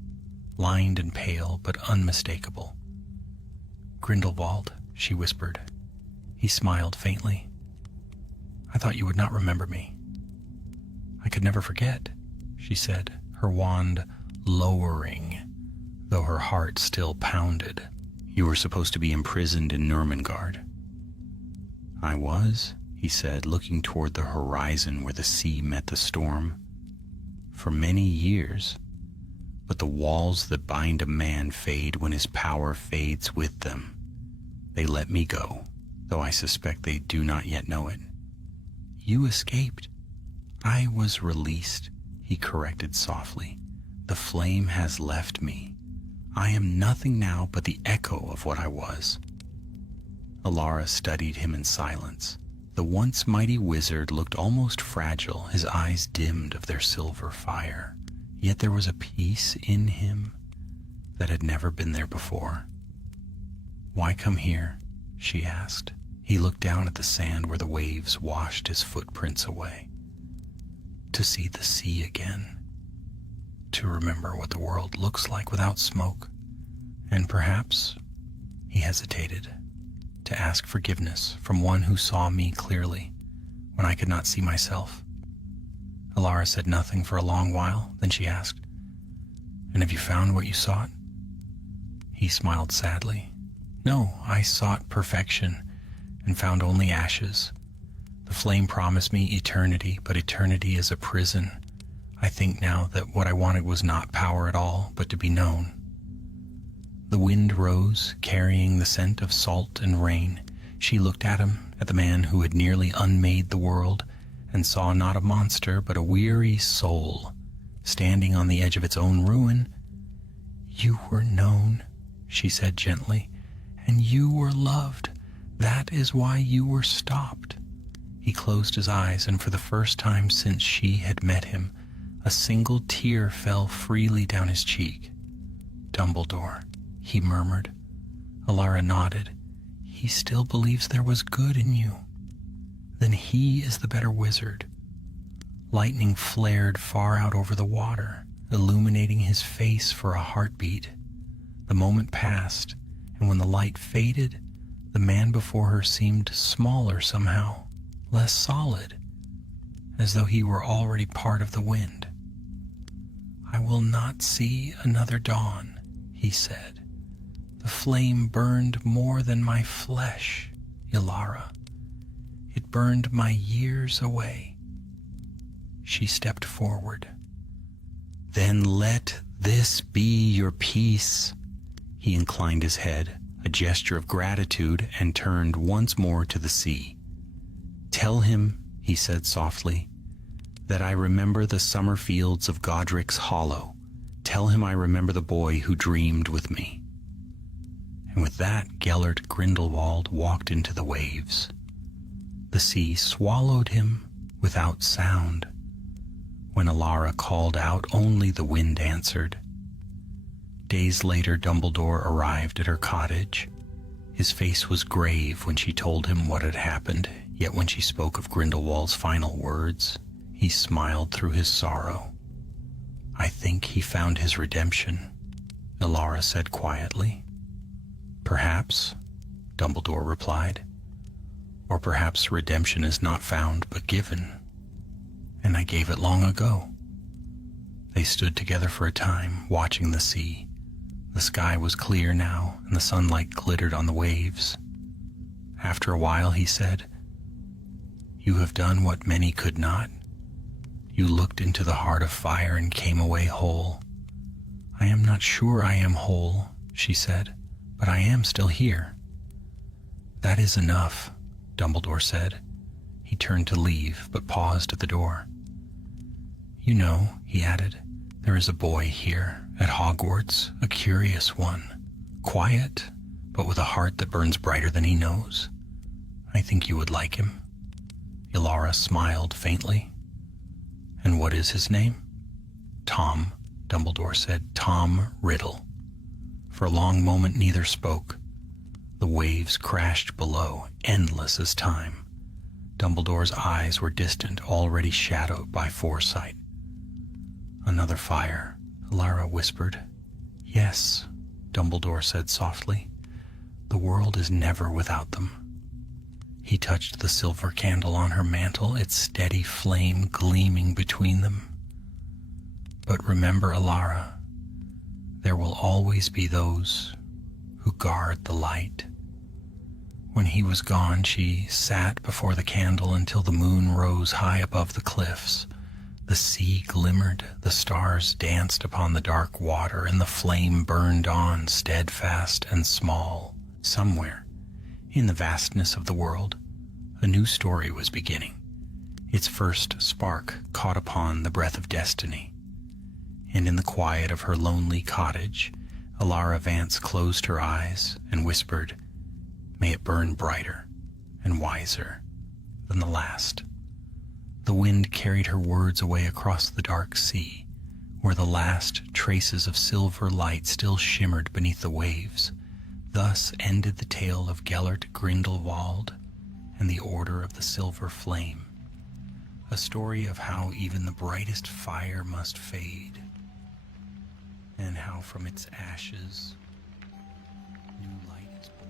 lined and pale but unmistakable. "Grindelwald," she whispered. He smiled faintly. "I thought you would not remember me." "I could never forget," she said, her wand lowering, though her heart still pounded. "You were supposed to be imprisoned in Nurmengard." "I was," he said, looking toward the horizon where the sea met the storm. "For many years. But the walls that bind a man fade when his power fades with them. They let me go, though I suspect they do not yet know it." "You escaped." "I was released," he corrected softly. "The flame has left me. I am nothing now but the echo of what I was." Alara studied him in silence. The once mighty wizard looked almost fragile, his eyes dimmed of their silver fire. Yet there was a peace in him that had never been there before. "Why come here?" she asked. He looked down at the sand where the waves washed his footprints away. "To see the sea again. To remember what the world looks like without smoke. And perhaps," he hesitated, "to ask forgiveness from one who saw me clearly when I could not see myself." Alara said nothing for a long while, then she asked, "And have you found what you sought?" He smiled sadly. "No, I sought perfection and found only ashes. The flame promised me eternity, but eternity is a prison. I think now that what I wanted was not power at all, but to be known." The wind rose, carrying the scent of salt and rain. She looked at him, at the man who had nearly unmade the world, and saw not a monster but a weary soul, standing on the edge of its own ruin. "You were known," she said gently, "and you were loved. That is why you were stopped." He closed his eyes, and for the first time since she had met him, a single tear fell freely down his cheek. "Dumbledore," he murmured. Alara nodded. "He still believes there was good in you. Then he is the better wizard." Lightning flared far out over the water, illuminating his face for a heartbeat. The moment passed, and when the light faded, the man before her seemed smaller somehow, less solid, as though he were already part of the wind. "I will not see another dawn," he said. "The flame burned more than my flesh, Alara. It burned my years away." She stepped forward. "Then let this be your peace." He inclined his head, a gesture of gratitude, and turned once more to the sea. "Tell him," he said softly, "that I remember the summer fields of Godric's Hollow. Tell him I remember the boy who dreamed with me." And with that, Gellert Grindelwald walked into the waves. The sea swallowed him without sound. When Alara called out, only the wind answered. Days later, Dumbledore arrived at her cottage. His face was grave when she told him what had happened, yet when she spoke of Grindelwald's final words, he smiled through his sorrow. "I think he found his redemption," Alara said quietly. "Perhaps," Dumbledore replied. "Or perhaps redemption is not found but given. And I gave it long ago." They stood together for a time, watching the sea. The sky was clear now, and the sunlight glittered on the waves. After a while, he said, "You have done what many could not. You looked into the heart of fire and came away whole." "I am not sure I am whole," she said, "but I am still here." "That is enough," Dumbledore said. He turned to leave, but paused at the door. "You know," he added, "there is a boy here at Hogwarts, a curious one, quiet, but with a heart that burns brighter than he knows. I think you would like him." Alara smiled faintly. "And what is his name?" "Tom," Dumbledore said. "Tom Riddle." For a long moment neither spoke. The waves crashed below, endless as time. Dumbledore's eyes were distant, already shadowed by foresight. "Another fire," Alara whispered. "Yes," Dumbledore said softly. "The world is never without them." He touched the silver candle on her mantle, its steady flame gleaming between them. "But remember, Alara, there will always be those who guard the light." When he was gone, she sat before the candle until the moon rose high above the cliffs. The sea glimmered, the stars danced upon the dark water, and the flame burned on, steadfast and small. Somewhere, in the vastness of the world, a new story was beginning. Its first spark caught upon the breath of destiny. And in the quiet of her lonely cottage, Alara Vance closed her eyes and whispered, "May it burn brighter and wiser than the last." The wind carried her words away across the dark sea, where the last traces of silver light still shimmered beneath the waves. Thus ended the tale of Gellert Grindelwald and the Order of the Silver Flame, a story of how even the brightest fire must fade, and how from its ashes new light is born.